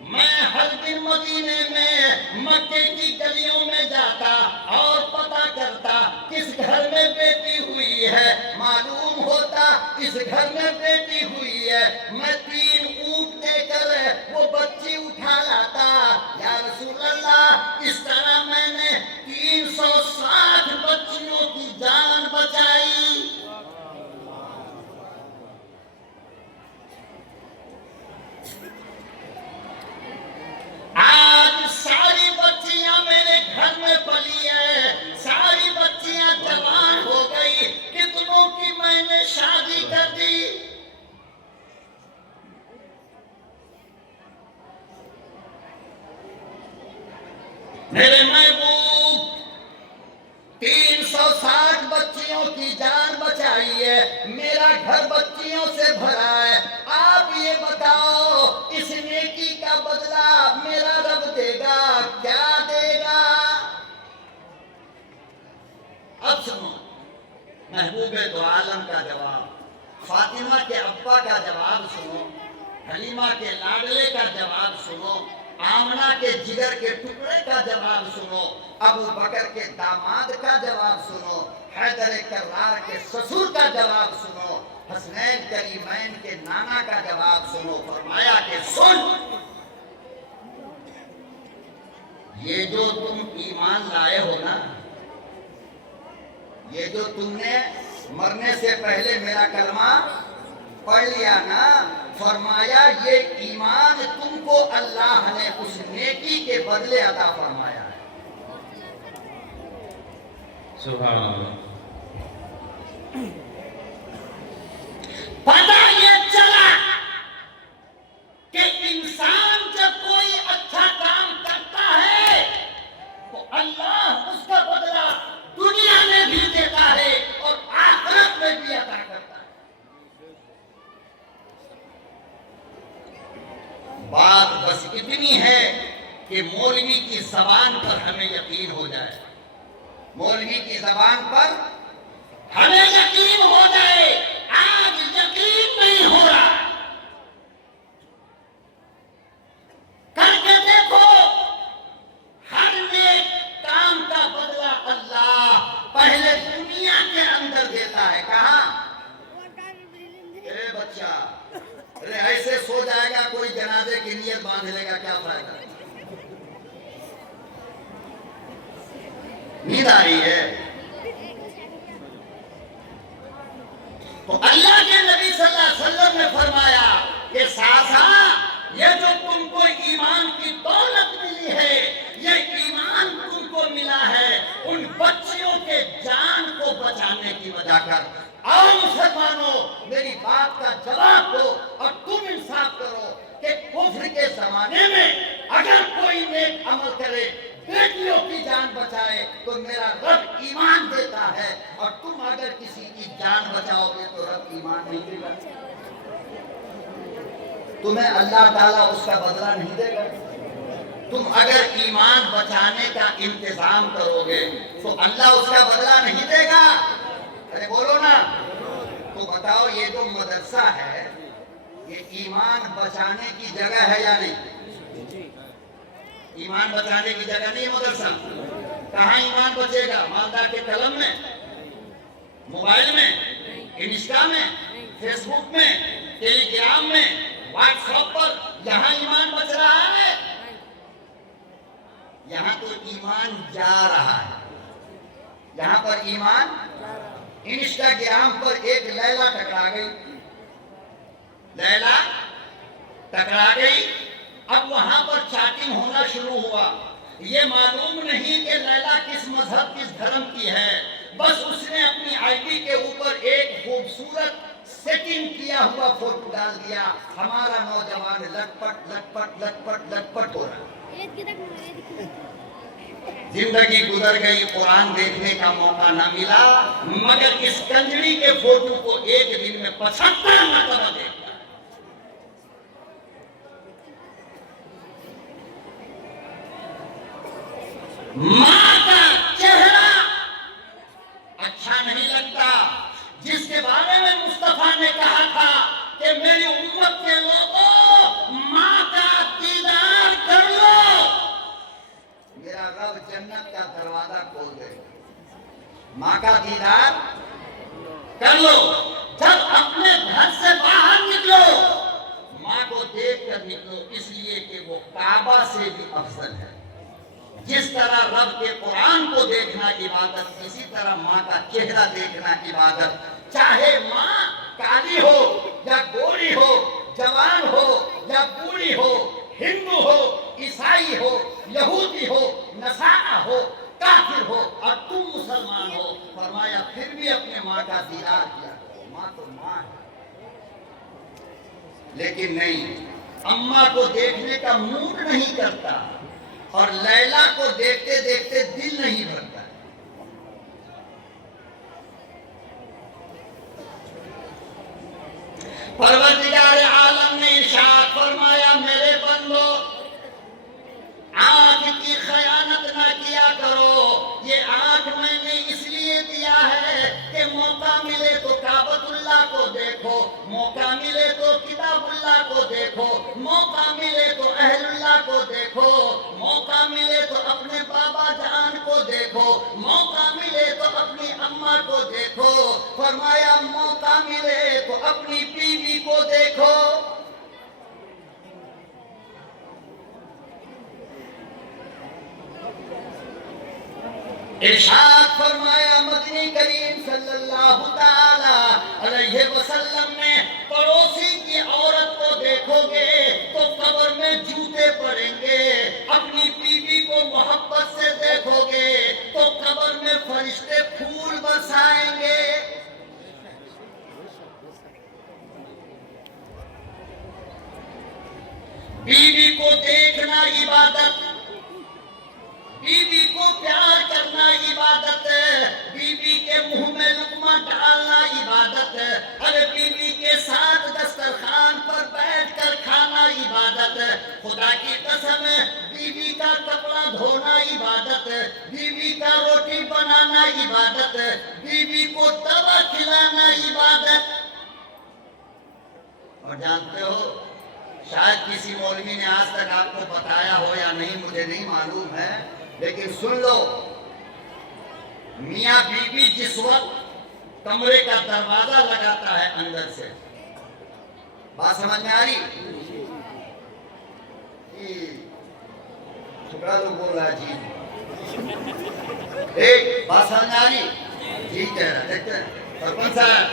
मैं हर दिन मदीने में मक्के की गलियों में जाता और पता करता किस घर में बेटी हुई है। मालूम होता इस घर में बेटी हुई है, मैं 3 ऊंट देकर वो बच्ची उठा लाता। या रसूल अल्लाह, इस तरह मैंने 360 बच्चियों की जान बचाई। आज सारी बच्चियां मेरे घर में पली है, सारी बच्चियां जवान हो गई, कितनों की मैंने शादी कर दी। मेरे महबूब 360 बच्चियों की जान बचाई है, मेरा घर बच्चियों से भरा है। आप ये बताओ इस नेकी का बदला मेरा रब देगा, क्या देगा? अब सुनो महबूबे दो आलम का जवाब, फातिमा के अब्बा का जवाब सुनो, हलीमा के लाडले का जवाब सुनो, आमना के जिगर के टुकड़े का जवाब सुनो, अबू बकर के दामाद का जवाब सुनो, हैदर कर्रार के ससुर का जवाब सुनो, हसनैन करीमैन के नाना का जवाब सुनो। फरमाया कि सुन, ये जो तुम ईमान लाए हो ना, ये जो तुमने मरने से पहले मेरा कलमा पढ़ लिया ना, फरमाया ये ईमान तुमको अल्लाह ने उस नेकी के बदले अता फरमाया है। सुभान अल्लाह। पता ये चला कि इंसान जब कोई अच्छा काम करता है तो अल्लाह उसका बदला दुनिया में भी देता है और आखिरत में भी अता करता है। बात बस इतनी है कि मौलवी की जबान पर हमें यकीन हो जाए, मौलवी की जबान पर हमें यकीन हो जाए। आज यकीन नहीं हो रहा, करके देखो, हर नेक काम का बदला अल्लाह पहले दुनिया के अंदर देता है। बांध लेगा क्या फायदा? नींद आ रही है। तो अल्लाह के नबी सल्लल्लाहु अलैहि वसल्लम ने फरमाया कि सासा, ये जो तुमको ईमान की दौलत मिली है, ये ईमान तुमको मिला है उन बच्चियों के जान को बचाने की वजह कर। आओ मुसलमानों, मेरी बात का जवाब दो और तुम इंसाफ करो कि कुफ्र के जमाने में अगर कोई नेक अमल करे, बेटियों की जान बचाए, तो मेरा रब ईमान देता है, और तुम अगर किसी की जान बचाओगे तो रब ईमान नहीं देगा, तुम्हें अल्लाह ताला उसका बदला नहीं देगा। तुम अगर ईमान बचाने का इंतजाम करोगे तो अल्लाह उसका बदला नहीं देगा। अरे बोलो ना। तो बताओ, ये जो मदरसा है ये ईमान बचाने की जगह है या नहीं? ईमान बचाने की जगह नहीं मदरसा। कहाँ ईमान बचेगा? मालदार के कलम में, मोबाइल में, इंस्टा में, फेसबुक में, टेलीग्राम में, व्हाट्सएप पर, यहाँ ईमान बच रहा है। यहाँ तो ईमान जा रहा है। यहाँ पर ईमान, इंस्टाग्राम पर एक लैला टकरा गई, लैला टकरा गई। अब वहां पर चैटिंग होना शुरू हुआ। ये मालूम नहीं कि लैला किस मजहब, किस धर्म की है, बस उसने अपनी आईडी के ऊपर एक खूबसूरत सेटिंग किया हुआ फोटो डाल दिया। हमारा नौजवान लटपट लटपट लटपट लटपट हो रहा। जिंदगी गुजर गई, कुरान देखने का मौका ना मिला, मगर इस कंजरी के फोटो को एक दिन में 75 मरतबा देखा। मां का चेहरा अच्छा नहीं लगता, जिसके बारे में मुस्तफा ने कहा था कि मेरी उम्मत के लोगों, मां का दीदार कर लो, मेरा रब जन्नत का दरवाजा खोल देगा। मां का दीदार कर लो। जब अपने घर से बाहर निकलो, मां को देख कर निकलो, इसलिए कि वो काबा से भी अफजल है। जिस तरह रब के कुरान को देखना इबादत, इसी तरह माँ का चेहरा देखना इबादत। चाहे माँ काली हो या गोरी हो, जवान हो या बूढ़ी हो, हिंदू हो, ईसाई हो, यहूदी हो, नसारा हो, काफिर हो, और तुम मुसलमान हो, फरमाया फिर भी अपने माँ का दीदार किया। माँ तो माँ है, लेकिन नहीं, अम्मा को देखने का मूड नहीं करता, और लैला को देखते देखते दिल नहीं भरता। परवरदिगार आलम ने इरशाद फरमाया, मेरे बंदो, आंख की खयानत ना किया करो। ये आंख मैंने इसलिए दिया है कि मौका मिले तो काबतुल्लाह को देखो, मौका मिले तो किताबुल्लाह को देखो, मौका मिले तो अहलुल्लाह को देखो, मौका मिले तो अपने बाबा जान को देखो, मौका मिले तो अपनी अम्मा को देखो। फरमाया मौका मिले तो अपनी बीवी को देखो। इरशाद फरमाया मदनी करीम सल्लल्लाहु ताला अलैहि वसल्लम ने, पड़ोसी की औरत को देखोगे तो कब्र में जूते पड़ेंगे, अपनी बीवी को मोहब्बत से देखोगे तो कब्र में फरिश्ते फूल बरसाएंगे। बीवी को देखना इबादत, बीवी को प्यार करना इबादत है, बीवी के मुंह में लुकमा डालना इबादत है, अरे बीवी के साथ दस्तरखान पर बैठकर खाना इबादत है। खुदा की कसम है, बीवी का कपड़ा धोना इबादत है, बीवी का रोटी बनाना इबादत है, बीवी को दवा खिलाना इबादत। और जानते हो, शायद किसी मौलवी ने आज तक आपको बताया हो या नहीं, मुझे नहीं मालूम है, लेकिन सुन लो, मियाँ बीवी जिस वक्त कमरे का दरवाजा लगाता है अंदर से, बात समझ में आ रही? कि छोकरा लोग बोल रहा है जी। एक बात समझ आ रही? जी कह रहा, देखते हैं सरपंच साहब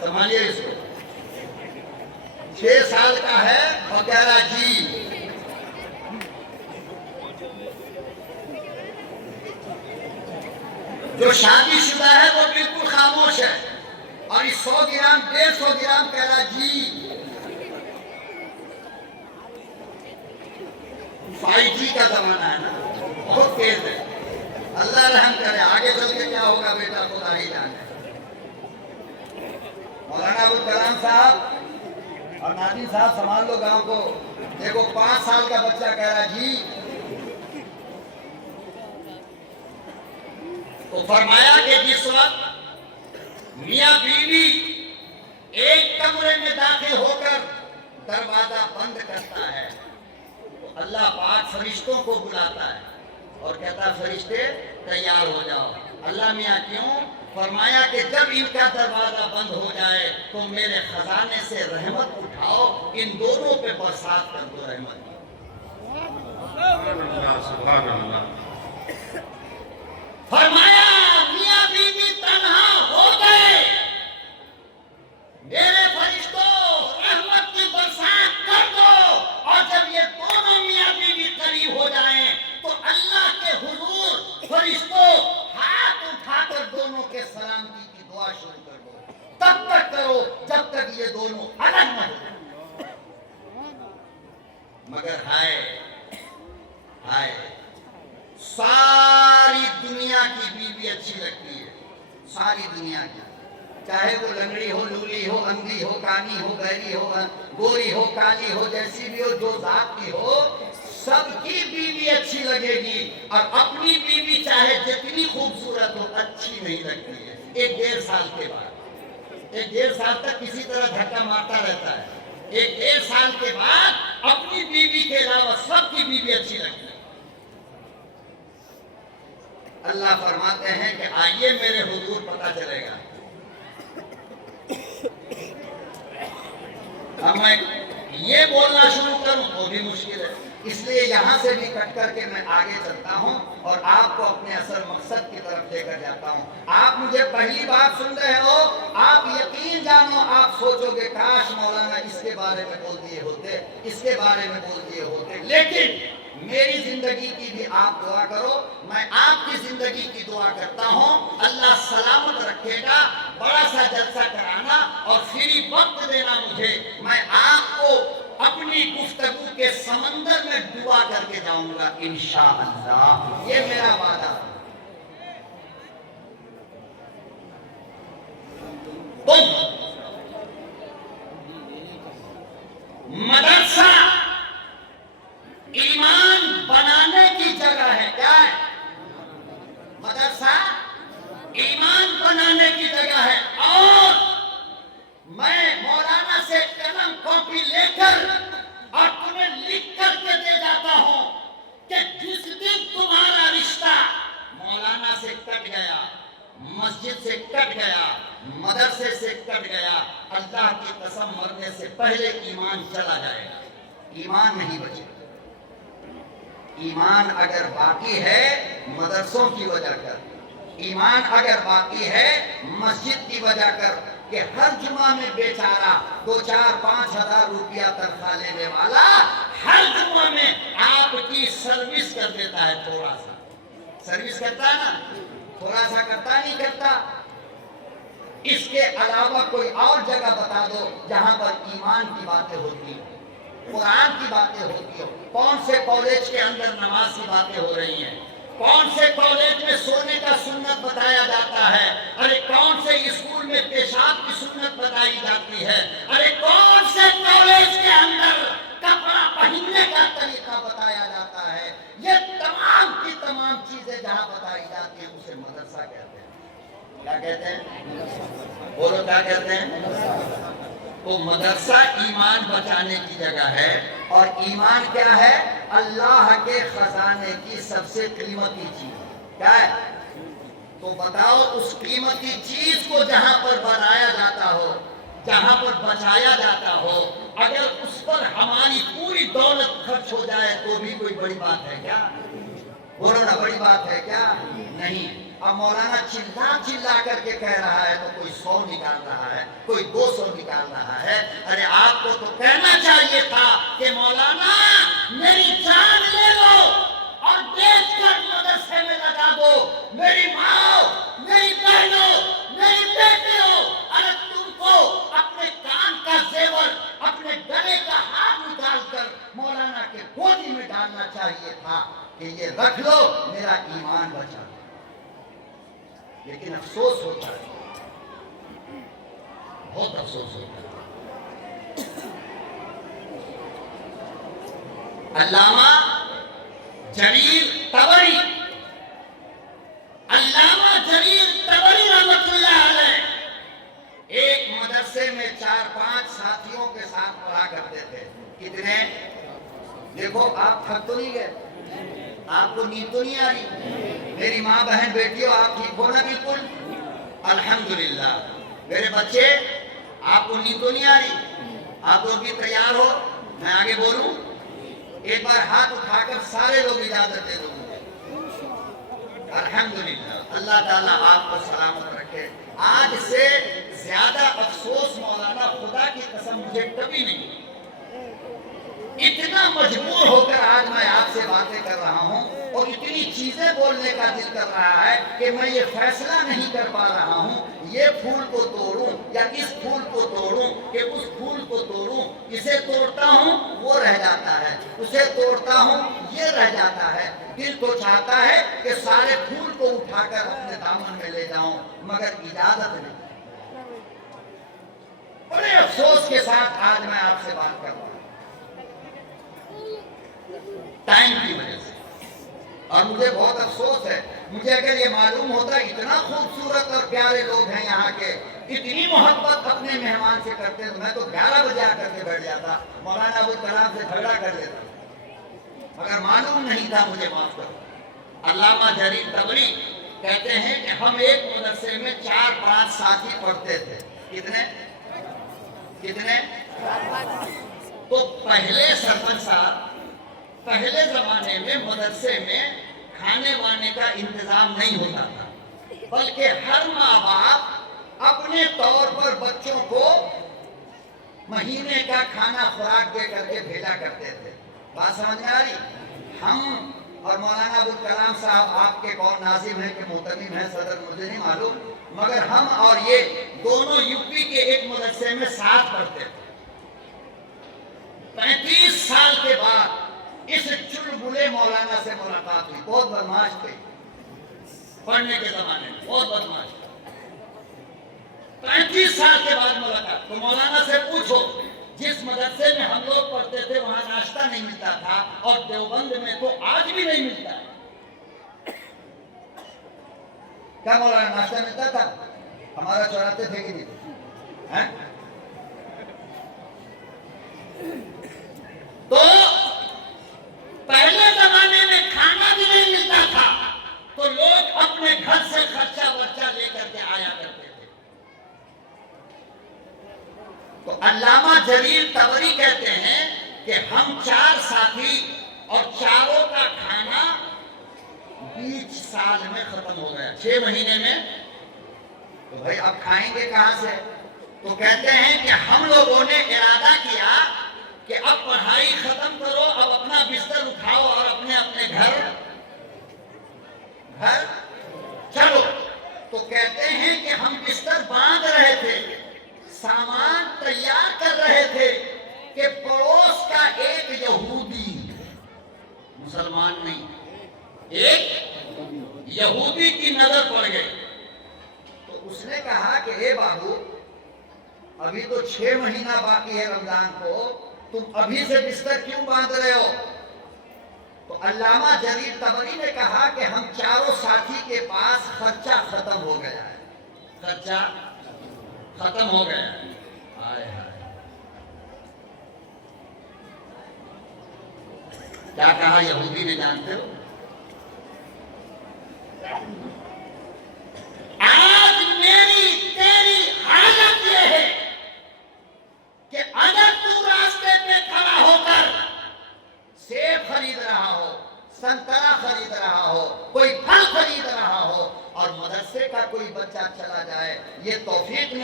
संभालिए इसको। 6 साल का है और कह रहा जी। जो शादीशुदा है वो बिल्कुल खामोश है और इस 100 ग्राम 150 ग्राम कह रहा जी। 5G का जमाना है ना, बहुत तेज है। अल्लाह रहम करे, आगे चल के क्या होगा बेटा खुदा ही जाने। मौलाना अबुल कलाम साहब और नादिम साहब संभाल लो गांव को। देखो 5 साल का बच्चा कह रहा जी। तो फरमाया कि जिस वक्त मियां बीवी एक कमरे में दाखिल होकर दरवाजा बंद करता है तो अल्लाह पाक फरिश्तों को बुलाता है और कहता है फरिश्ते तैयार हो जाओ। अल्लाह मियां क्यों? फरमाया कि जब इनका दरवाजा बंद हो जाए तो मेरे खजाने से रहमत उठाओ, इन दोनों पे बरसात कर दो रहमत। सुभान अल्लाह। फरमाया मियां बीवी तन्हा हो गए, मेरे फरिश्तों रहमत की बरसात कर दो। और जब ये दोनों मियां बीवी करीब हो जाएं तो अल्लाह के हुजूर फरिश्तों हाथ उठाकर दोनों के सलामती की दुआ शुरू कर दो। तब तक करो जब तक ये दोनों अलग न हो। मगर हाय हाय, सारी दुनिया की बीवी अच्छी लगती है, सारी दुनिया की, चाहे वो लंगड़ी हो, लूली हो, अंधी हो, कानी हो, गहरी हो, गोरी हो, काली हो, जैसी भी हो, जो जात की हो, सबकी बीवी अच्छी लगेगी। और अपनी बीवी चाहे जितनी खूबसूरत हो अच्छी नहीं लगती है। 1-1.5 साल के बाद, 1-1.5 साल तक किसी तरह धक्का मारता रहता है। 1-1.5 साल के बाद अपनी बीवी के अलावा सबकी बीवी अच्छी लगती है। अल्लाह फरमाते हैं कि आइए मेरे हुजूर पता चलेगा। अब मैं ये बोलना शुरू करूं तो भी मुश्किल है, इसलिए यहां से भी कट करके मैं आगे चलता हूं और आपको अपने असल मकसद की तरफ लेकर जाता हूं। आप मुझे पहली बार सुन रहे हो, आप यकीन जानो, आप सोचोगे काश मौलाना इसके बारे में बोल दिए होते, इसके बारे में बोल दिए होते। लेकिन मेरी जिंदगी की भी आप दुआ करो, मैं आपकी जिंदगी की दुआ करता हूं। अल्लाह सलामत रखेगा। बड़ा सा जलसा कराना और फ्री वक्त देना मुझे, मैं आपको अपनी गुफ्तगू के समंदर में डुबा करके जाऊंगा इंशाअल्लाह, ये मेरा वादा। मदरसा ईमान बनाने की जगह है। क्या है? मदरसा ईमान बनाने की जगह है। और मैं मौलाना से कलम कॉपी लेकर और तुम्हें लिख करके दे जाता हूं कि जिस दिन तुम्हारा रिश्ता मौलाना से कट गया, मस्जिद से कट गया, मदरसे से कट गया, अल्लाह की कसम मरने से पहले ईमान चला जाएगा, ईमान नहीं बचेगा। ईमान अगर बाकी है मदरसों की वजह कर, ईमान अगर बाकी है मस्जिद की वजह कर, कि हर जुमा में बेचारा 2-4-5 हजार रुपया तनख्वाह लेने वाला हर जुमा में आपकी सर्विस कर देता है। थोड़ा सा सर्विस करता है ना, थोड़ा सा करता नहीं करता। इसके अलावा कोई और जगह बता दो जहां पर ईमान की बातें होती हो, कुरान की बातें होती हो। कौन से कॉलेज के अंदर नमाज की बातें हो रही हैं? कौन से कॉलेज में सोने का सुन्नत बताया जाता है? अरे कौन से स्कूल में पेशाब की सुन्नत बताई जाती है? अरे कौन से कॉलेज के अंदर कपड़ा पहनने का तरीका बताया जाता है? ये तमाम की तमाम चीजें जहां बताई जाती है उसे मदरसा कहते हैं। क्या कहते हैं? बोलो क्या कहते हैं? तो मदरसा ईमान बचाने की जगह है। और ईमान क्या है? अल्लाह के खजाने की सबसे कीमती चीज क्या है? तो बताओ, उस कीमती चीज को जहां पर बनाया जाता हो, जहां पर बचाया जाता हो, अगर उस पर हमारी पूरी दौलत खर्च हो जाए तो भी कोई बड़ी बात है क्या? बोलो ना, बड़ी बात है क्या? नहीं। अब मौलाना चिल्ला चिल्ला करके कह रहा है तो कोई 100 निकाल रहा है, कोई 200 निकाल रहा है। अरे आपको तो कहना चाहिए था कि मौलाना मेरी जान ले लो और बेचकर मदरसे में लगा दो। मेरी माँ, मेरी बहनों, मेरी बेटियों, अरे तुमको अपने कान का जेवर, अपने गले का हाथ निकालकर मौलाना के गोदी में डालना चाहिए था कि ये रख लो, मेरा ईमान बचा। लेकिन अफसोस होता है, बहुत अफसोस होता है। अल्लामा जरीर तबरी, अल्लामा जरीर तबरी रहमतुल्लाह अलैह एक मदरसे में 4-5 साथियों के साथ पढ़ा करते थे। कितने? देखो, आप थक तो नहीं गए? आपको नींद तो नहीं आ रही? मेरी माँ बहन बेटियों, आप ठीक हो ना? बिल्कुल अल्हम्दुलिल्लाह। मेरे बच्चे, आपको नींद तो नहीं आ रही? आप लोग भी तैयार हो? मैं आगे बोलूं? एक बार हाथ उठाकर सारे लोग इजाजत दे दो मुझे। अल्हम्दुलिल्लाह, अल्लाह ताला आपको सलामत रखे। आज से ज्यादा अफसोस मौलाना, खुदा की कसम, मुझे कभी नहीं। इतना मजबूर होकर आज मैं आपसे बातें कर रहा हूं और इतनी चीजें बोलने का दिल कर रहा है कि मैं ये फैसला नहीं कर पा रहा हूं, ये फूल को तोड़ूं या इस फूल को तोड़ूं कि उस फूल को तोड़ूं। इसे तोड़ता हूं वो रह जाता है, उसे तोड़ता हूं ये रह जाता है। दिल तो चाहता है कि सारे फूल को उठाकर अपने दामन में ले जाऊं, मगर इजाजत नहीं। बड़े अफसोस के साथ आज मैं आपसे बात कर रहा हूं, टाइम की वजह से। और मुझे बहुत अफसोस है, मुझे अगर ये मालूम होता इतना खूबसूरत और प्यारे लोग हैं यहाँ के, इतनी मोहब्बत अपने मेहमान से करते, तो मैं तो 11 बजे आकर के बैठ जाता, मौलाना अबुल कलाम से झगड़ा कर लेता। मगर मालूम नहीं था, मुझे माफ करो। अल्लामा जरीर तबरी कहते हैं कि हम एक मदरसे में 4-5 साथी पढ़ते थे। कितने? कितने? तो पहले सरपंच साहब, पहले जमाने में मदरसे में खाने वाने का इंतजाम नहीं होता था, बल्कि हर माँ बाप अपने तौर पर बच्चों को महीने का खाना खुराक दे करके भेजा करते थे। बात समझ में आ रही? हम और मौलाना अबुल कलाम साहब आपके कौन नाजिम है कि मोहतमिम है, सदर, मुझे नहीं मालूम, मगर हम और ये दोनों यूपी के एक मदरसे में साथ पढ़ते थे। 35 साल के बाद इस चुलबुले मौलाना से मुलाकात हुई। बहुत बदमाश थे पढ़ने के जमाने में, बहुत बदमाश। 35 साल के बाद मुलाकात। तो मौलाना से पूछो, जिस मदरसे में हम लोग पढ़ते थे वहां नाश्ता नहीं मिलता था, और देवबंद में तो आज भी नहीं मिलता। क्या मौलाना, नाश्ता मिलता था? हमारा चौराते थे कि नहीं? हैं? तो पहले जमाने में खाना भी नहीं मिलता था, तो लोग अपने घर से खर्चा वर्चा लेकर के आया करते थे। तो अल्लामा जरीर तबरी कहते हैं कि हम 4 साथी और चारों का खाना 20 साल में खत्म हो गया, 6 महीने में। तो भाई अब खाएंगे कहां से? तो कहते हैं कि हम लोगों ने इरादा किया कि अब पढ़ाई खत्म करो, अब अपना बिस्तर उठाओ और अपने अपने घर चलो। तो कहते हैं कि हम बिस्तर बांध रहे थे, सामान तैयार कर रहे थे कि पड़ोस का एक यहूदी, मुसलमान नहीं, एक यहूदी की नजर पड़ गई। तो उसने कहा कि हे बाबू, अभी तो 6 महीना बाकी है रमजान को, तुम अभी से बिस्तर क्यों बांध रहे हो? तो अल्लामा जरीर तबरी ने कहा कि हम चारों साथी के पास खर्चा खत्म हो गया है, खर्चा खत्म हो गया है। हाय हाय, क्या कहा यहूदी ने, जानते हो? आज मेरी तेरी हालत यह है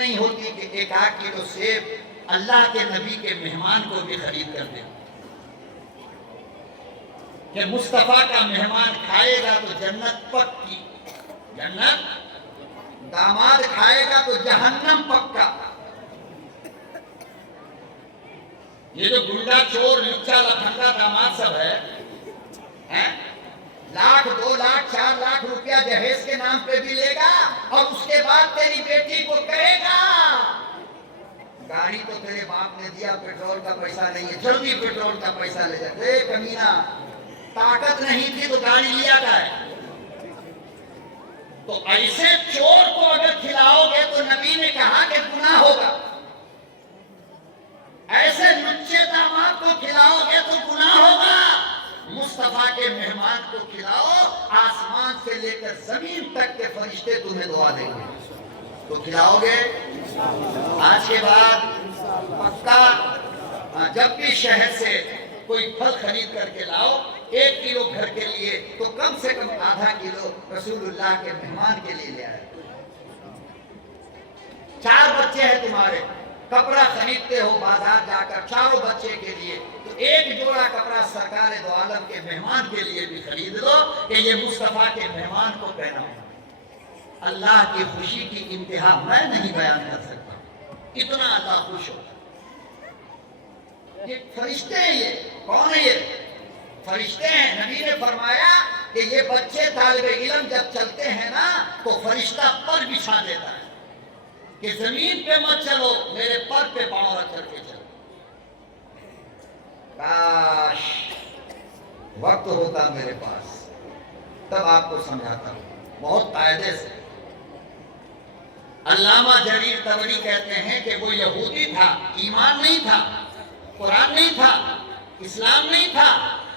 नहीं होती कि 1-8 किलो सेब अल्लाह के नबी के मेहमान को भी खरीद कर दे कि मुस्तफा का मेहमान खाएगा तो जन्नत पक्की, जन्नत, दामाद खाएगा तो जहन्नम पक्का। ये जो गुंडा चोर लुच्चा लफंगा दामाद सब है, लाख 2 लाख 4 लाख रुपया जहेज के नाम पे भी लेगा और उसके बाद तेरी बेटी को कहेगा गाड़ी तो तेरे बाप ने दिया, पेट्रोल का पैसा नहीं है, जल्दी पेट्रोल का पैसा ले जा। कमीना, ताकत नहीं थी तो गाड़ी लिया है। तो ऐसे चोर को अगर खिलाओगे तो नबी ने कहा कि गुनाह होगा, ऐसे लुच्चे दामाद को खिलाओगे तो गुनाह होगा। मुस्तफा के मेहमान को खिलाओ, आसमान से लेकर जमीन तक के फरिश्ते तुम्हें दुआ देंगे। तो खिलाओगे? आज के बाद पक्का जब भी शहर से कोई फल खरीद करके लाओ, 1 किलो घर के लिए तो कम से कम आधा किलो रसूलुल्लाह के मेहमान के लिए ले आए। 4 बच्चे हैं तुम्हारे, कपड़ा खरीदते हो बाजार जाकर चारों बच्चे के लिए, तो 1 जोड़ा कपड़ा सरकार दो आलम के मेहमान के लिए भी खरीद लो कि ये मुस्तफा के मेहमान को पहनाओ। अल्लाह की खुशी की इंतहा मैं नहीं बयान कर सकता, इतना अल्लाह खुश हो। ये फरिश्ते हैं, ये कौन है? ये फरिश्ते हैं। नबी ने फरमाया कि ये बच्चे तालिबे इल्म जब चलते हैं ना तो फरिश्ता पर बिछा देता है कि जमीन पे मत चलो, मेरे पर पे पांव रख करके चलो। काश वक्त होता मेरे पास, तब आपको समझाता हूं बहुत कायदे से। अल्लामा जरीर तबरी कहते हैं कि वो यहूदी था, ईमान नहीं था, कुरान नहीं था, इस्लाम नहीं था,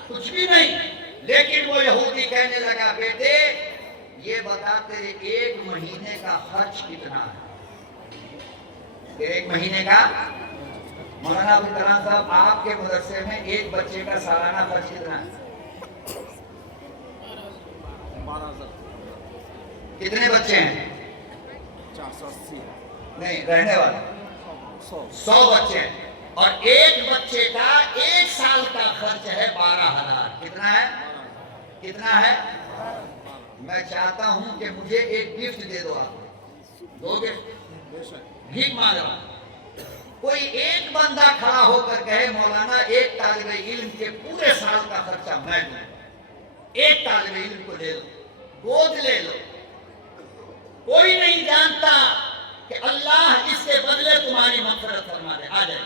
कुछ भी नहीं, लेकिन वो यहूदी कहने लगा, बेटे ये बता तेरे 1 महीने का खर्च कितना है? 1 महीने का? मौलाना अबुल कलाम साहब, आपके मदरसे में एक बच्चे का सालाना खर्च कितना है? 12,000। कितने बच्चे हैं? 480। नहीं, रहने वाले 100 बच्चे हैं और एक बच्चे का 1 साल का खर्च है 12,000। कितना है? कितना है? मैं चाहता हूं कि मुझे एक गिफ्ट दे दो। आप दोगे? भीख मांग रहा हूं। कोई एक बंदा खड़ा होकर कहे मौलाना एक तालिबे इल्म के पूरे साल का खर्चा मैं दूं। एक तालिबे इल्म को ले लो, गोद ले लो। कोई नहीं जानता कि अल्लाह इसके बदले तुम्हारी मग़फ़िरत फरमा दे। आ जाए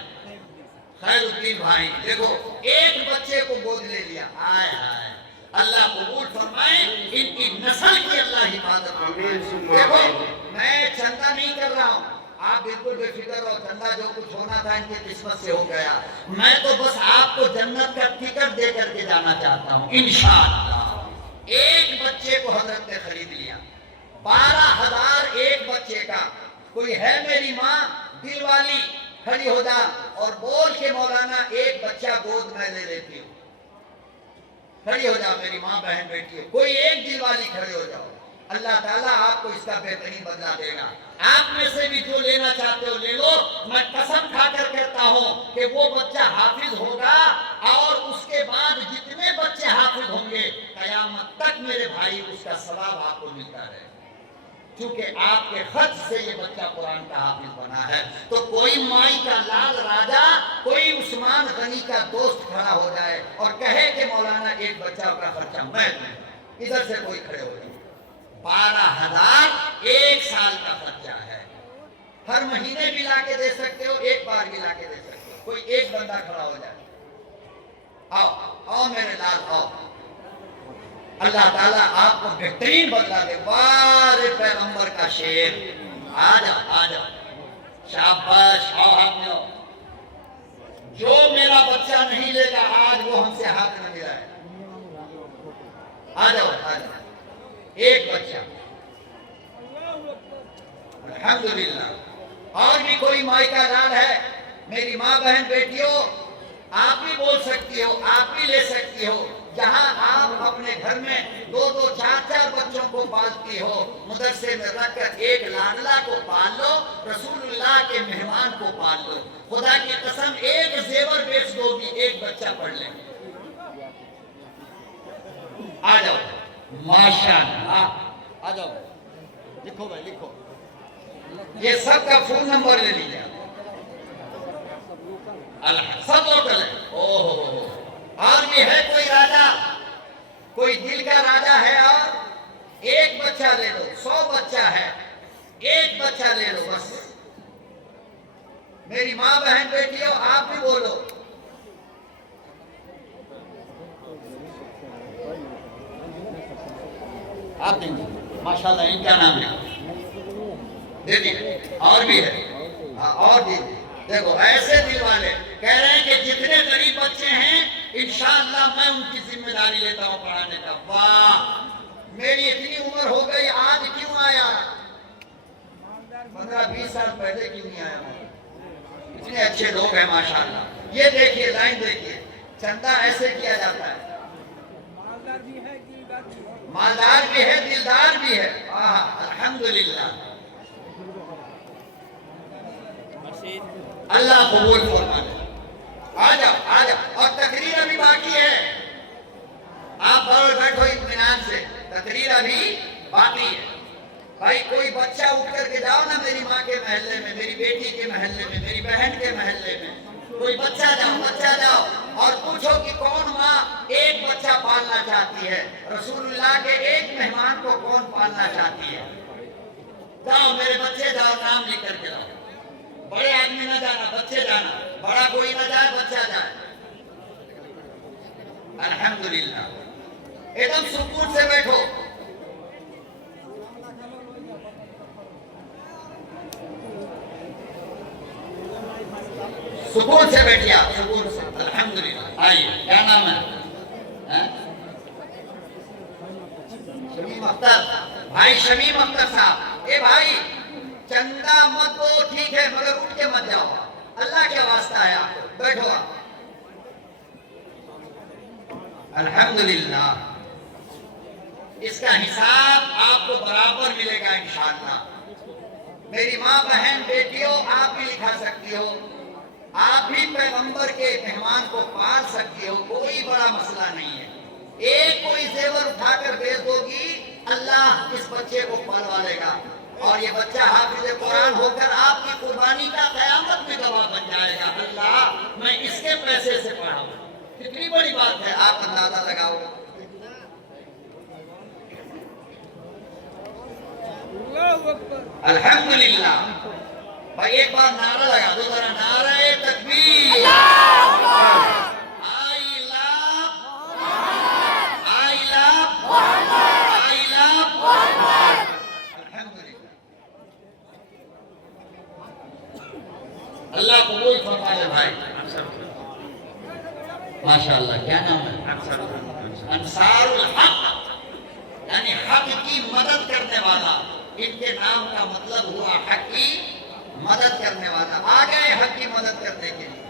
खैरुद्दीन भाई, देखो एक बच्चे को गोद ले लिया, आए हाय, अल्लाह कबूल फरमाए, इनकी नस्ल की अल्लाह हिफाजत फरमाए। देखो मैं चंदा नहीं कर रहा हूँ, आप बिल्कुल बेफिक्र हो, चंदा जो कुछ होना था इनकी किस्मत से हो गया। मैं तो बस आपको जन्नत का टिकट दे करके जाना चाहता हूँ इंशाअल्लाह। एक बच्चे को हजरत ने खरीद लिया, 12,000 एक बच्चे का। कोई है मेरी माँ दिल वाली, खड़ी हो जा और बोल के मौलाना एक बच्चा गोद में ले लेती हूँ। खड़ी हो जाओ मेरी माँ बहन बेटी हो, कोई एक दिल वाली खड़े हो जाओ। अल्लाह ताला आपको इसका बेहतरीन बदला देगा। आप में से भी जो लेना चाहते हो ले लो। मैं कसम खाकर कहता हूँ कि वो बच्चा हाफिज होगा और उसके बाद जितने बच्चे हाफिज होंगे कयामत तक मेरे भाई उसका सवाब आपको मिलता रहेगा, क्योंकि आपके खर्च से ये बच्चा कुरान का हाफिज बना है। तो कोई माई का लाल राजा, कोई उस्मान गनी का दोस्त खड़ा हो जाए और कहे कि मौलाना एक बच्चा का खर्चा मैं दूं, इधर से कोई खड़े हो जाए। 12,000 एक साल का खर्चा है। हर महीने भी ला के दे सकते हो, एक बार भी ला के दे सकते हो। कोई एक बंदा खड़ा हो जाए, आओ आओ मेरे लाल आओ, अल्लाह ताला आपको बेहतरीन बदला दे। वारे पैगंबर का शेर, आ जाओ शाबाश, आओ हाथ में आओ। जो मेरा बच्चा नहीं लेगा आज वो हमसे हाथ न मिलाए। आ जाओ एक बच्चा, अल्हम्दुलिल्लाह। और भी कोई माई का लाल है, मेरी माँ बहन बेटियों, आप भी बोल सकती हो, आप भी ले सकती हो। जहां आप अपने घर में 2-2, 4-4 बच्चों को पालती हो, मदरसे में रखकर एक लाडला को पाल लो, रसूलुल्लाह के मेहमान को पाल लो। खुदा की कसम एक जेवर बेच दोगी, एक बच्चा पढ़ ले। आ जाओ, माशाअल्लाह, आ जाओ, लिखो भाई लिखो, ये सबका फोन नंबर ले लीजिए। सब होटल है। ओहो, और भी है कोई राजा, कोई दिल का राजा है? और एक बच्चा ले लो, 100 बच्चा है, एक बच्चा ले लो बस। मेरी माँ बहन बेटियों, आप भी बोलो। आप देंगे, माशाल्लाह, इनका नाम है, दे दीजिए। और भी है, और दीजिए। देखो ऐसे दिल वाले कह रहे हैं कि जितने गरीब बच्चे हैं इंशाअल्लाह मैं उनकी जिम्मेदारी लेता हूं पढ़ाने का। वाह, मेरी इतनी उम्र हो गई, आज क्यों आया? 15-20 साल पहले क्यों नहीं आया? इतने अच्छे लोग हैं माशाअल्लाह। ये देखिए, लाइन देखिए, चंदा ऐसे किया जाता है। मालदार भी है, दिलदार भी है। अल्हम्दुलिल्लाह, अल्लाह कबूल फरमाए। आ जाओ, आ जाओ। और तकरीर अभी बाकी है, आप बैठो इत्मीनान से, तकरीर अभी बाकी है। भाई कोई बच्चा उठ करके जाओ ना, मेरी माँ के महल्ले में, मेरी बेटी के महल्ले में, मेरी बहन के महल्ले में, कोई बच्चा जाओ और पूछो कि कौन माँ एक बच्चा पालना चाहती है, रसूलुल्लाह के एक मेहमान को कौन पालना चाहती है? जाओ मेरे बच्चे, जाओ, नाम लिख करके लाओ। बड़े आदमी ना जाना, बच्चे जाना, बड़ा कोई ना जाए, बच्चा जाए। अल्हम्दुलिल्लाह, एकदम सुकून से बैठो। सुकून से बैठिए आप, सुकून से। अल्हम्दुलिल्लाह, आइए, क्या नाम है? शमीम अख्तर, भाई शमीम अख्तर साहब। ए भाई, चंदा मत दो, ठीक है, मगर उठ के मत जाओ, अल्लाह के वास्ता है आपको, बैठो आप। अल्हम्दुलिल्लाह, इसका हिसाब आपको बराबर मिलेगा इंशाअल्लाह। मेरी माँ बहन बेटियों, आप भी लिखा सकती हो, आप भी पैगंबर के मेहमान को पाल सकती हो, कोई बड़ा मसला नहीं है। एक कोई जेवर उठाकर बेच दोगी, अल्लाह इस बच्चे को पलवा लेगा, और ये बच्चा हाफिज कुरान होकर आपकी कुर्बानी का कयामत में गवाह बन जाएगा। अल्लाह, मैं इसके पैसे से पढ़ा, कितनी बड़ी बात है, आप अंदाजा लगाओ। अल्हम्दुलिल्लाह, भाई एक बार नारा लगा दो जरा, नारे तकबीर। अल्लाह कबूल फरमाए भाई। माशाअल्लाह, क्या नाम है? अंसारुल हक, यानी हक की मदद करने वाला। इनके नाम का मतलब हुआ हक की मदद करने वाला। आ गए हक की मदद करने के लिए।